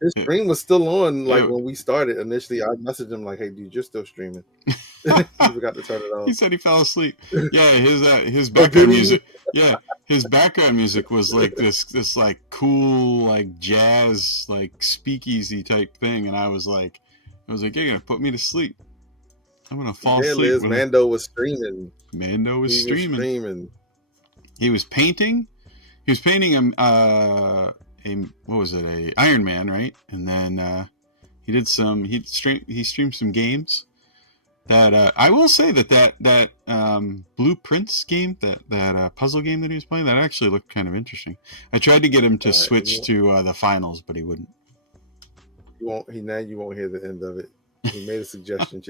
His stream was still on, when we started initially. I messaged him like, "Hey, dude, you're still streaming." He forgot to turn it off. He said he fell asleep. Yeah, his background music. Yeah, his background music was like this like cool like jazz like speakeasy type thing, and I was like, you're gonna put me to sleep. I'm gonna fall asleep. Liz, Mando was streaming. He was painting. He was painting a Iron Man, right? And then he streamed some games. That I will say that Blueprints game, that puzzle game that he was playing, that actually looked kind of interesting. I tried to get him to switch to the finals, but he wouldn't. You won't hear the end of it. He made a suggestion.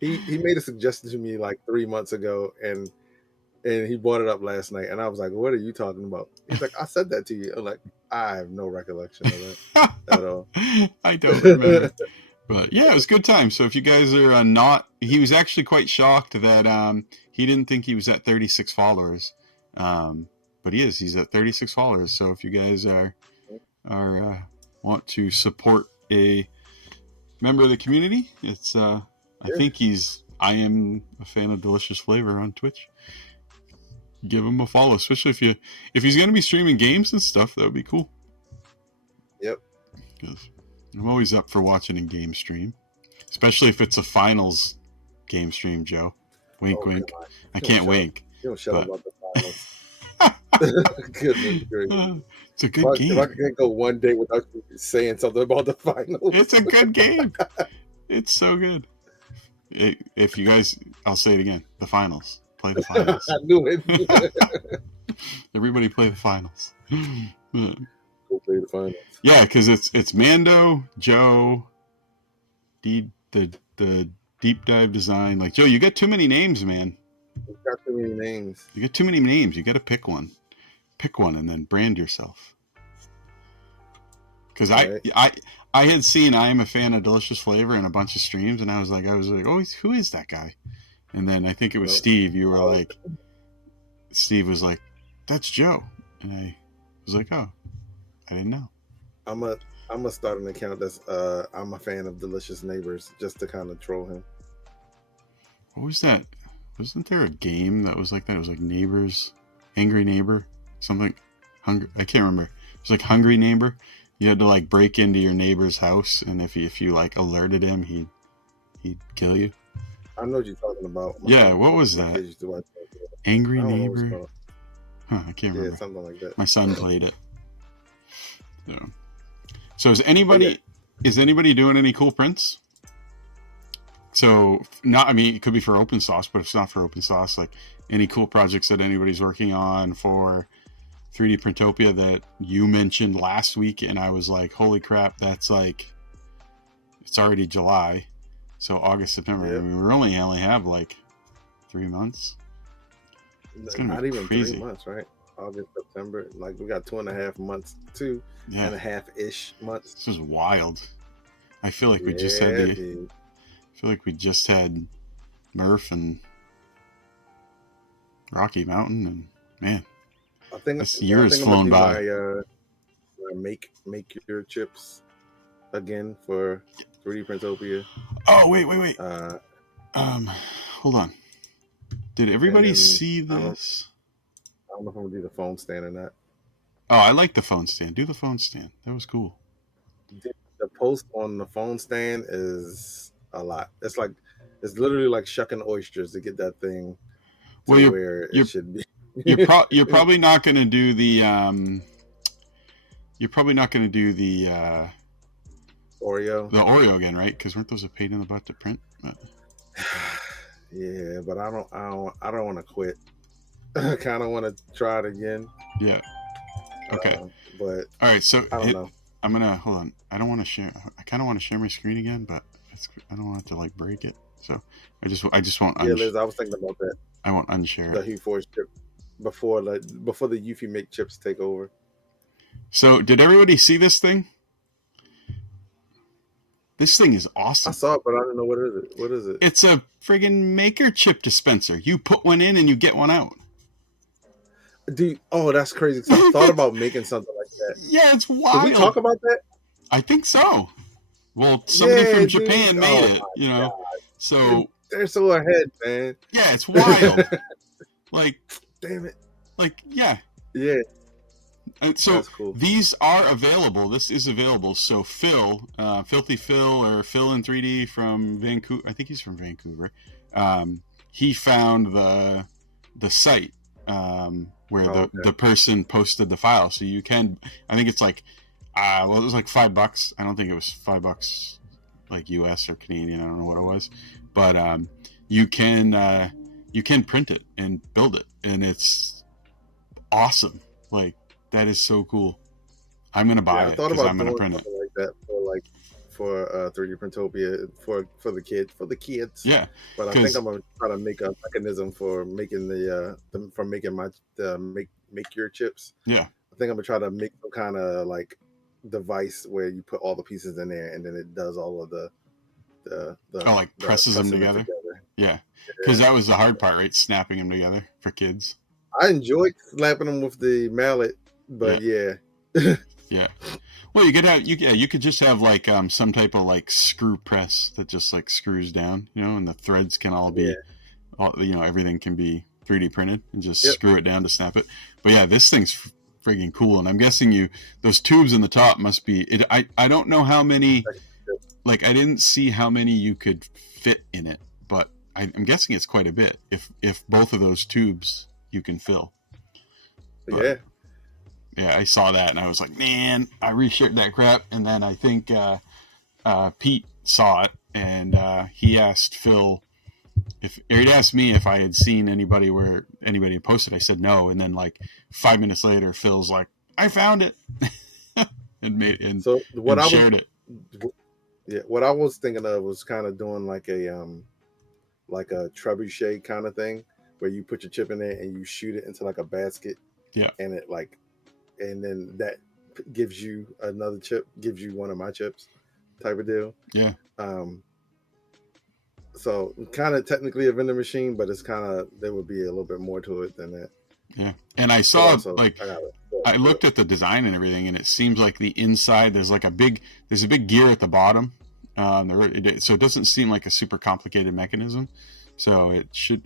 He made a suggestion to me like 3 months ago, and he brought it up last night, and I was like, "What are you talking about?" He's like, "I said that to you." I'm like, "I have no recollection of that at all." I don't remember. But yeah, it was a good time. So if you guys are he was actually quite shocked that he didn't think he was at 36 followers, but he is. He's at 36 followers. So if you guys are want to support a member of the community, it's I am a fan of Delicious Flavor on Twitch. Give him a follow, especially if he's going to be streaming games and stuff. That would be cool. Yep. I'm always up for watching a game stream, especially if it's a finals game stream, Joe. Wink, wink. I can't wink. You don't shut up about the finals. Goodness gracious. It's a good game. If I can't go one day without you saying something about the finals. It's a good game. It's so good. If you guys, I'll say it again. The finals. Play the finals. I knew it. Everybody play the finals. Go play the finals. Yeah, because it's Mando, Joe, the deep dive design. Like, Joe, you got too many names, man. You've got too many names. You got too many names. You got to pick one. Pick one and then brand yourself. Because I had seen I am a fan of Delicious Flavor in a bunch of streams, and I was like, oh, who is that guy? And then I think it was Steve. You were like, Steve was like, that's Joe. And I was like, oh, I didn't know. I'm gonna start an account that's I'm a fan of Delicious Neighbors, just to kind of troll him. What was that? Wasn't there a game that was like that? It was like Neighbors, Angry Neighbor, something. Hungry. I can't remember. It was like Hungry Neighbor. You had to like break into your neighbor's house, and if you like alerted him, he'd kill you. I know what you're talking about. Yeah, what was that? Angry Neighbor. I can't remember. Yeah, something like that. My son played it. So is anybody doing any cool prints? So it could be for open source, but if it's not for open source, like any cool projects that anybody's working on for 3D Printopia that you mentioned last week, and I was like, holy crap, that's like, it's already July. So August, September. Yep. I mean, we only have like 3 months. It's not even crazy. 3 months, right? August, September. Like we got 2.5 months, 2.5-ish months. This is wild. I feel like we just had I feel like we just had Murph and Rocky Mountain, and man, I think this year has flown by. Make your chips again for 3D Printopia. Oh wait. Hold on. Did everybody see this? I don't know if I'm gonna do the phone stand or not. Oh, I like the phone stand. Do the phone stand. That was cool. The post on the phone stand is a lot. It's literally like shucking oysters to get that thing to where it should be. You're probably not going to do the Oreo. The Oreo again, right? Because weren't those a pain in the butt to print? But... Yeah, but I don't want to quit. I kind of want to try it again. Yeah. Okay. But all right, so I don't know. I'm gonna hold on. I don't want to share. I kind of want to share my screen again, but I don't want it to like break it. So I just won't. Yeah, Liz, I was thinking about that. I won't unshare the HeForce chip before the Eufy Make chips take over. So did everybody see this thing? This thing is awesome. I saw it, but I don't know what is it. What is it? It's a friggin' Maker chip dispenser. You put one in and you get one out. Dude, oh, that's crazy. So I thought about making something like that. Yeah, it's wild. Did we talk about that? I think so. Well, somebody from Japan made it, God. So they're so ahead, man. Yeah, it's wild. Like, damn it. Like, yeah. Yeah. And so cool. These are available. This is available. So Phil, Filthy Phil, or Phil in 3D from Vancouver. I think he's from Vancouver. He found the site where the person posted the file. So you can, I think it's like, it was like $5. I don't think it was $5 like US or Canadian. I don't know what it was, but you can print it and build it, and it's awesome. Like, that is so cool. I'm gonna buy it because I'm gonna print it like that for 3D Printopia for the kids. Yeah, but I think I'm gonna try to make a mechanism for making make your chips. Yeah, I think I'm gonna try to make some kind of like device where you put all the pieces in there and then it does all of the presses them together. Yeah, because that was the hard part, right? Snapping them together for kids. I enjoyed slapping them with the mallet, but yeah. Well, you could just have like some type of like screw press that just like screws down, and the threads can all be, everything can be 3D printed and just screw it down to snap it. But yeah, this thing's friggin' cool, and I'm guessing those tubes in the top must be. I don't know how many. Like, I didn't see how many you could fit in it, but I'm guessing it's quite a bit. If both of those tubes you can fill. But, yeah, I saw that and I was like, man, I reshared that crap. And then I think Pete saw it and he asked Phil he'd asked me if I had seen anybody had posted. I said no, and then like 5 minutes later, Phil's like, I found it, and shared it. Yeah, what I was thinking of was kind of doing like a trebuchet kind of thing where you put your chip in there and you shoot it into like a basket. Yeah, and it and then that gives you another chip, gives you one of my chips, type of deal. Yeah. So kind of technically a vending machine, but it's there would be a little bit more to it than that. Yeah, and I saw I looked at the design and everything, and it seems like the inside there's a big gear at the bottom. So it doesn't seem like a super complicated mechanism. So it should,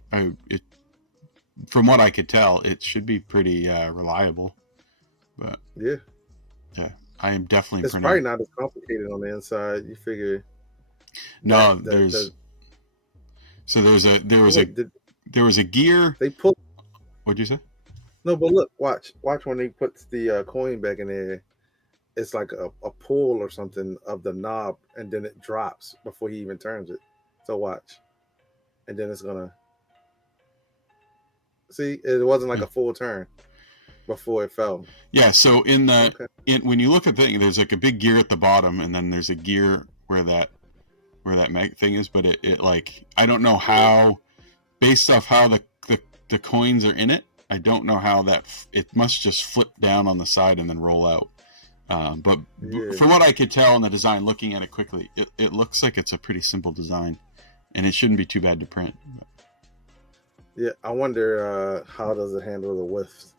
from what I could tell, it should be pretty reliable. But yeah, I am definitely. It's probably not as complicated on the inside. You figure? No, there was a gear. They pull. What'd you say? No, but look, watch when he puts the coin back in there. It's like a pull or something of the knob, and then it drops before he even turns it. So watch, and then it's gonna see. It wasn't like a full turn. before it fell. Yeah. So when you look at the thing, there's like a big gear at the bottom, and then there's a gear where that mag thing is. But it like, I don't know how, based off how the coins are in it, I don't know how it must just flip down on the side and then roll out. But from what I could tell in the design, looking at it quickly, it looks like it's a pretty simple design, and it shouldn't be too bad to print. Yeah, I wonder how does it handle the whiffs?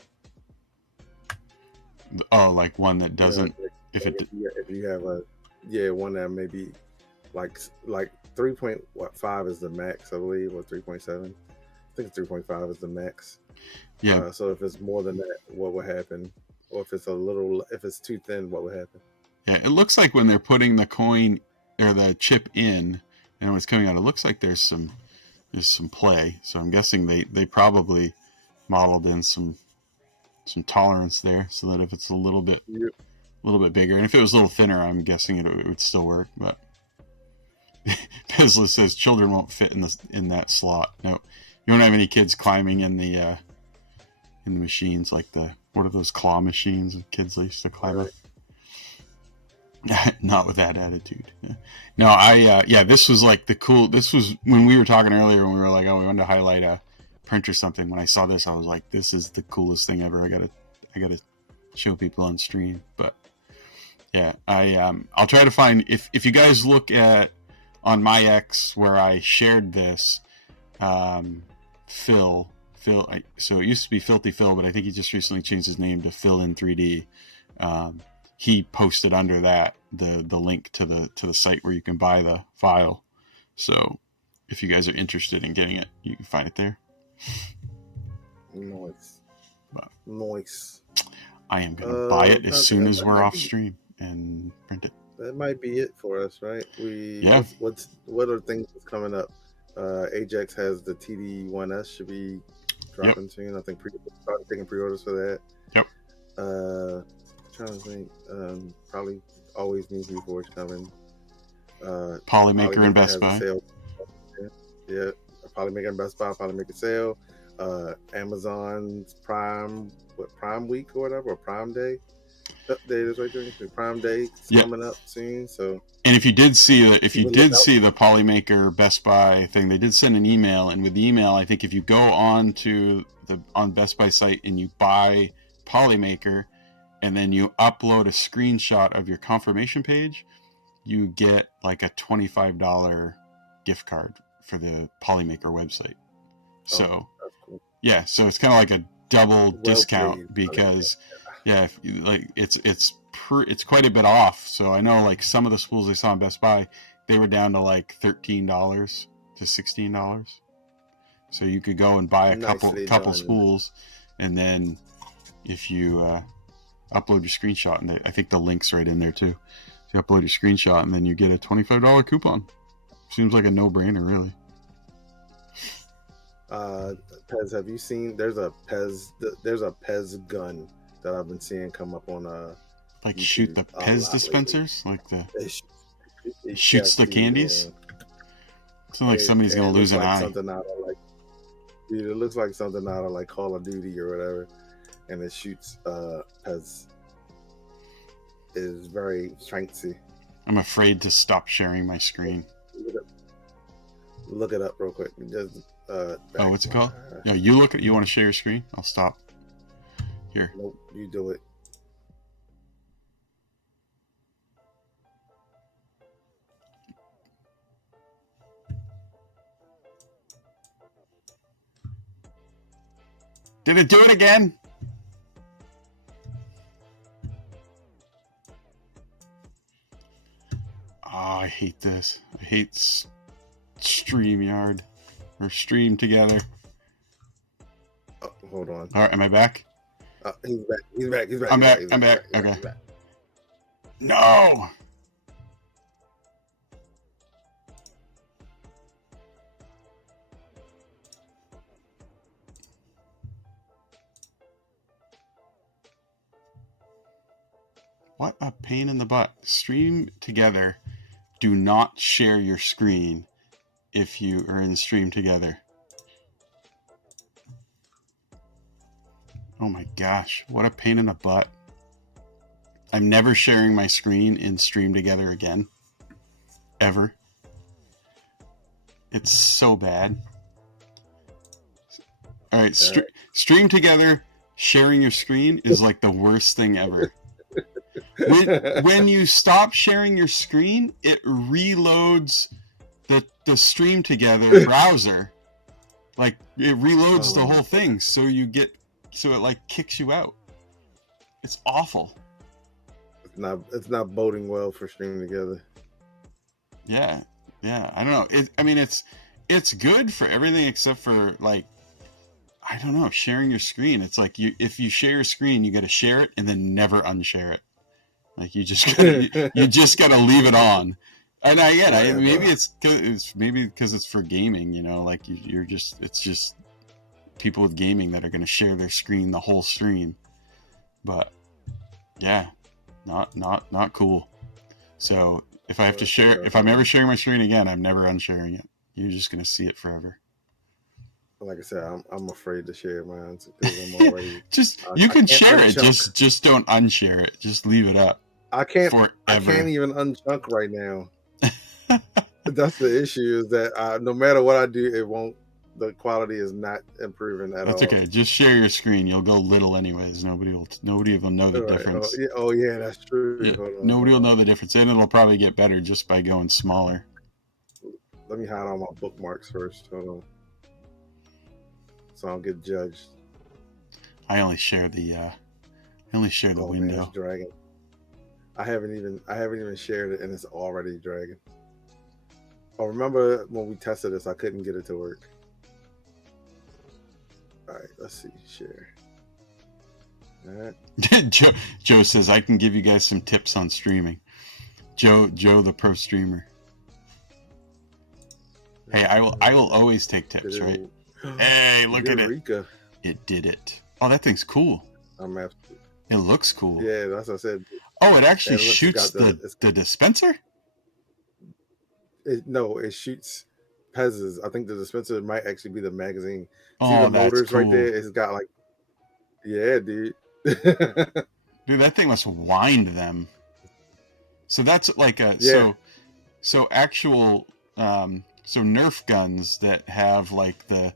Oh, like one that doesn't. If you have one that maybe like 3.5 is the max, I believe, or 3.7. I think 3.5 is the max. Yeah. So if it's more than that, what would happen? Or if it's too thin, what would happen? Yeah, it looks like when they're putting the coin or the chip in and when it's coming out, it looks like there's some play. So I'm guessing they probably modeled in some tolerance there, so that if it's a little bit bigger, and if it was a little thinner, I'm guessing it would still work. But Pizla says children won't fit in that slot. No, you won't have any kids climbing in the machines, like what are those claw machines kids used to climb up? Not with that attitude. No, this was like this was when we were talking earlier, when we were like, oh, we wanted to highlight a print or something. When I saw this, I was like, this is the coolest thing ever. I gotta show people on stream. But yeah, I'll try to find, if you guys look at on my X where I shared this, Phil, so it used to be Filthy Phil, but I think he just recently changed his name to Phil in 3D. He posted under that the link to the site where you can buy the file. So if you guys are interested in getting it, you can find it there. Nice. I am gonna buy it as soon as we're off stream and print it. That might be it for us, right? What are things that's coming up? Ajax has the TD1S should be dropping soon. I think started taking pre-orders for that. Yep. Trying to think, probably Always Needs Before it's coming. Polymaker and Best Buy. Yeah, Polymaker and Best Buy, Polymaker sale. Amazon's Prime Week or whatever, or Prime Day. Update is right there. Prime Day coming up soon. So, and if you did see the Polymaker Best Buy thing, they did send an email, and with the email, I think if you go on Best Buy site and you buy Polymaker, and then you upload a screenshot of your confirmation page, you get like a $25 gift card for the Polymaker website. So, that's cool. Yeah, so it's kind of like a double discount because, it's quite a bit off. So I know like some of the spools I saw on Best Buy, they were down to like $13 to $16. So you could go and buy a couple spools, and then if you upload your screenshot, and I think the link's right in there too. So you upload your screenshot, and then you get a $25 coupon. Seems like a no-brainer, really. Pez, have you seen? There's a Pez gun that I've been seeing come up on like YouTube shoot the Pez dispensers, lately. Like it shoots the candies. It's like somebody's gonna lose an eye. Something out of like, dude, it looks like something out of like Call of Duty or whatever, and it shoots Pez. It is very fancy. I'm afraid to stop sharing my screen. Look it up real quick. Just, what's it called? No, you look at. You want to share your screen? I'll stop. Here. Nope, you do it. Did it do it again? Oh, I hate this. I hate StreamYard or Stream Together. Oh, hold on. All right, am I back? He's back. I'm back. Okay. No. What a pain in the butt. Stream Together. Do not share your screen if you are in Stream Together. Oh my gosh, what a pain in the butt. I'm never sharing my screen in Stream Together again. Ever. It's so bad. All right, Stream Together, sharing your screen is like the worst thing ever. When you stop sharing your screen, it reloads the Stream Together browser. Like, it reloads the whole thing, so it like kicks you out. It's awful. It's not boding well for Stream Together. Yeah, I don't know. It's good for everything except for, like, I don't know, sharing your screen. It's like if you share your screen, you got to share it and then never unshare it. Like, you just gotta leave it on. And maybe it's because it's for gaming, you know, like it's just people with gaming that are going to share their screen, the whole stream. But yeah, not cool. So if I have to share, if I'm ever sharing my screen again, I'm never unsharing it. You're just going to see it forever. Like I said, I'm afraid to share mine because I'm already. You can share it. Just don't unshare it. Just leave it up. I can't even unchunk right now. That's the issue. Is that no matter what I do, it won't. The quality is not improving at all. That's okay. Just share your screen. You'll go little anyways. Nobody will know the difference. Oh yeah, that's true. Yeah. Nobody will know the difference, and it'll probably get better just by going smaller. Let me hide all my bookmarks first. Hold on. So I don't get judged. I only share the window. Man, it's dragging. I haven't even shared it, and it's already dragging. Oh, remember when we tested this? I couldn't get it to work. All right, let's see. Share. All right. Joe says I can give you guys some tips on streaming. Joe, the pro streamer. Hey, I will always take tips, right? Hey, look at it. It did it. Oh, that thing's cool. It looks cool. Yeah, that's what I said. Oh, it actually shoots the dispenser? No, it shoots Pez's. I think the dispenser might actually be the magazine. Oh, see the motors cool. right there? It's got like... Yeah, dude. Dude, that thing must wind them. So that's like a... Yeah. So actual... so Nerf guns that have like the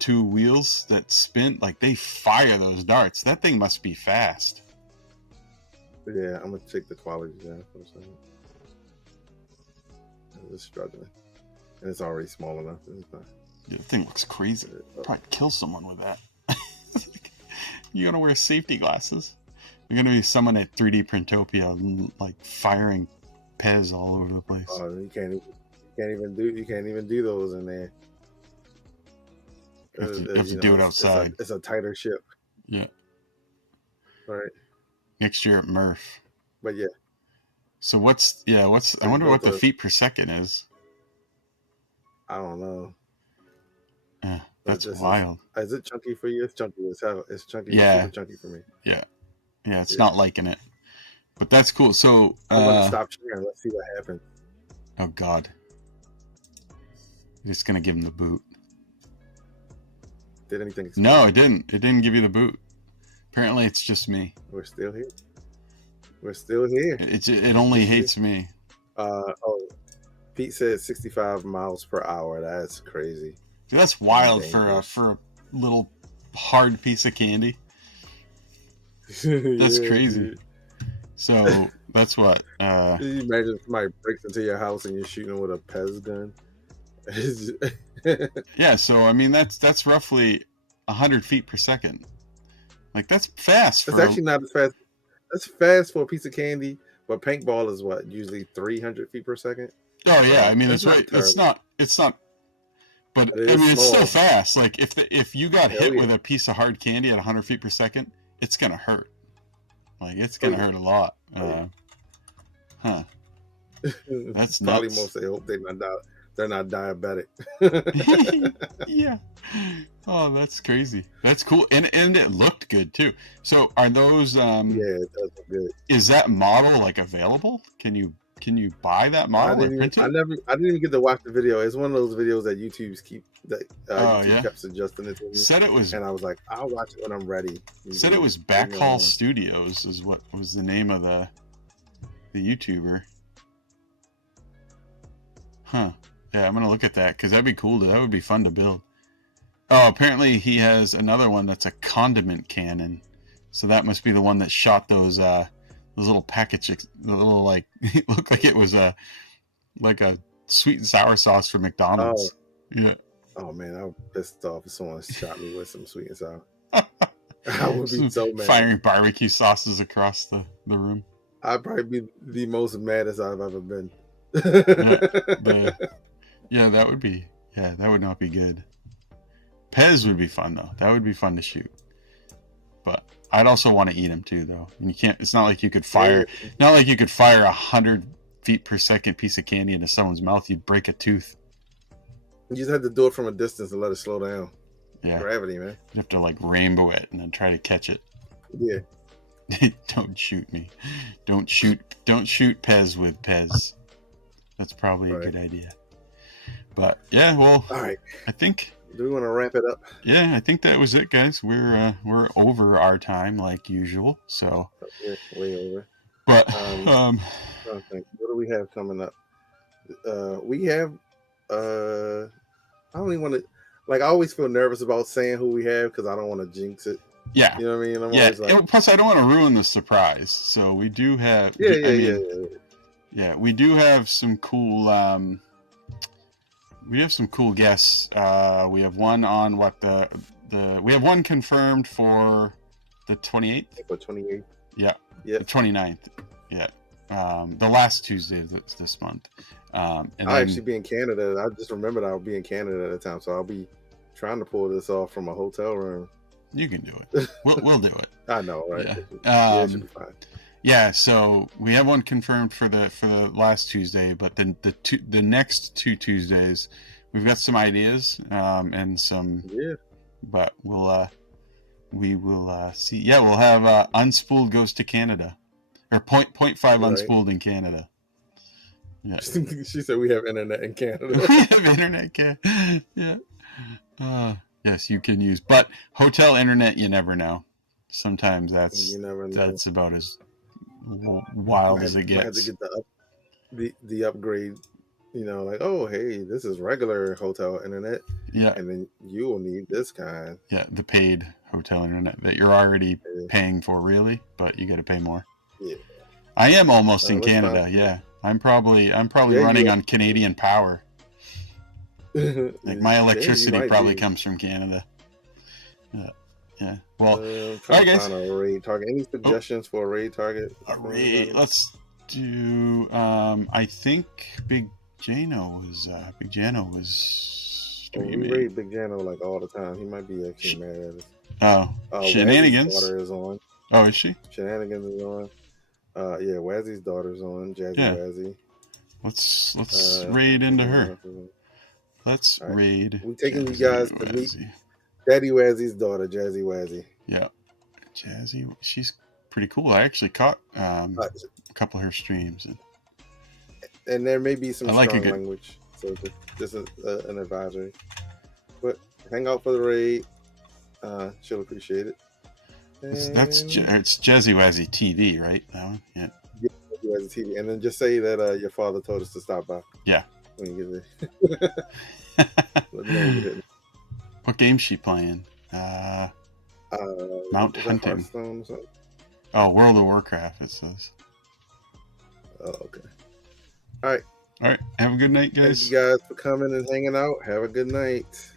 two wheels that spin, like they fire those darts. That thing must be fast. Yeah, I'm gonna check the quality down for a second. I'm just struggling, and it's already small enough. The thing looks crazy. Probably kill someone with that. You gotta wear safety glasses. You're gonna be someone at 3D Printopia, like firing Pez all over the place. Oh, you can't even do those in there. You have to do it outside. It's a tighter ship. Yeah. Right. Next year at Murph. But yeah. So I wonder what the feet per second is. I don't know. That's wild. Is it chunky for you? It's chunky. It's chunky. Yeah. It's super chunky for me. Yeah. Yeah, it's not liking it. But that's cool. So I'm gonna stop sharing. Let's see what happens. Oh God. It's gonna give him the boot. Did anything explode? No, it didn't. It didn't give you the boot. Apparently it's just me. We're still here. It only hates me. Pete said 65 miles per hour. That's crazy. Dude, that's wild for a little hard piece of candy. That's crazy. Dude. So that's what. Can you imagine somebody breaks into your house and you're shooting with a Pez gun? Yeah, so I mean that's roughly 100 feet per second. Like that's fast. It's actually not as fast. That's fast for a piece of candy, but paintball is what, usually 300 feet per second. Oh yeah, I mean it's right. It's not. But I mean, it's still fast. Like if you got hit with a piece of hard candy at 100 feet per second, it's gonna hurt. Like it's gonna hurt a lot. Huh? That's probably nuts. most. They hope they're not diabetic. Yeah. Oh, that's crazy. That's cool, and it looked good too. So are those? Yeah, it does look good. Is that model like available? Can you Can you buy that model and print it? I didn't even get to watch the video. It's one of those videos that YouTube kept suggesting it to me. Said it was, and I was like, I'll watch it when I'm ready. Said it was Backhall Studios is what was the name of the YouTuber. Huh. Yeah, I'm gonna look at that because that'd be cool. That would be fun to build. Oh, apparently he has another one that's a condiment cannon. So that must be the one that shot those little packets, the little like it looked like it was a sweet and sour sauce for McDonald's. Oh. Yeah. Oh man, I was pissed off if someone shot me with some sweet and sour. I would be so mad. Firing barbecue sauces across the room. I'd probably be the most maddest I've ever been. Yeah, that would not be good. Pez would be fun though. That would be fun to shoot. But I'd also want to eat them too, though. And you can't. It's not like you could fire. Not like you could fire 100 feet per second piece of candy into someone's mouth. You'd break a tooth. You just had to do it from a distance and let it slow down. Yeah, gravity, man. You have to like rainbow it and then try to catch it. Yeah. Don't shoot me. Don't shoot Pez with Pez. That's probably a good idea. But yeah, well, all right. I think. Do we want to wrap it up? Yeah, I think that was it, guys. We're over our time like usual, so way over. But what do we have coming up? We have I don't even want to I always feel nervous about saying who we have because I don't want to jinx it. Yeah, you know what I mean. I'm always like, plus I don't want to ruin the surprise. So we do have yeah. We do have some cool. We have some cool guests. We have one on we have one confirmed for the 28th. For 28th. Yeah. The 29th. Yeah. The last Tuesday of this month. And I'll actually be in Canada. I just remembered I'll be in Canada at the time, so I'll be trying to pull this off from a hotel room. You can do it. We'll do it. I know, right? Yeah. It should be fine. Yeah, so we have one confirmed for the last Tuesday, but then the next 2 Tuesdays, we've got some ideas and some. Yeah. But we will see. Yeah, we'll have Unspooled goes to Canada, or 0.5 Unspooled in Canada. Yeah. She said we have internet in Canada. We have internet, yeah. Yes, you can use, but hotel internet, you never know. Sometimes that's about as wild as it gets. I had to get the upgrade, oh hey, this is regular hotel internet. Yeah. And then you will need this kind. Yeah, the paid hotel internet that you're already paying for, really, but you got to pay more. Yeah. I am almost in Canada. Yeah. I'm probably running on Canadian power. Like my electricity probably comes from Canada. Yeah. Well, all right, guys. A raid target. Any suggestions for a raid target? A raid. Let's do. I think Big Jano was. We raid Big Jano all the time. He might be actually mad at us. Oh, Shenanigans. Wazzy's daughter is on. Oh, is she? Shenanigans is on. Yeah, Wazzy's daughter's on. Jazzy Wazzy. Let's raid into her. Let's raid. We're taking you guys to meet Daddy Wazzy's daughter, Jazzy Wazzy. Yeah. Jazzy, she's pretty cool. I actually caught a couple of her streams. And there may be some strong language. So just an advisory. But hang out for the raid. She'll appreciate it. It's Jazzy Wazzy TV, right? That one? Yeah. Jazzy Wazzy TV. And then just say that your father told us to stop by. Yeah. When you get there. Let me know when you hit me. What game's she playing? Mount Hunting. Oh, World of Warcraft, it says. Oh, okay. All right. Have a good night, guys. Thank you guys for coming and hanging out. Have a good night.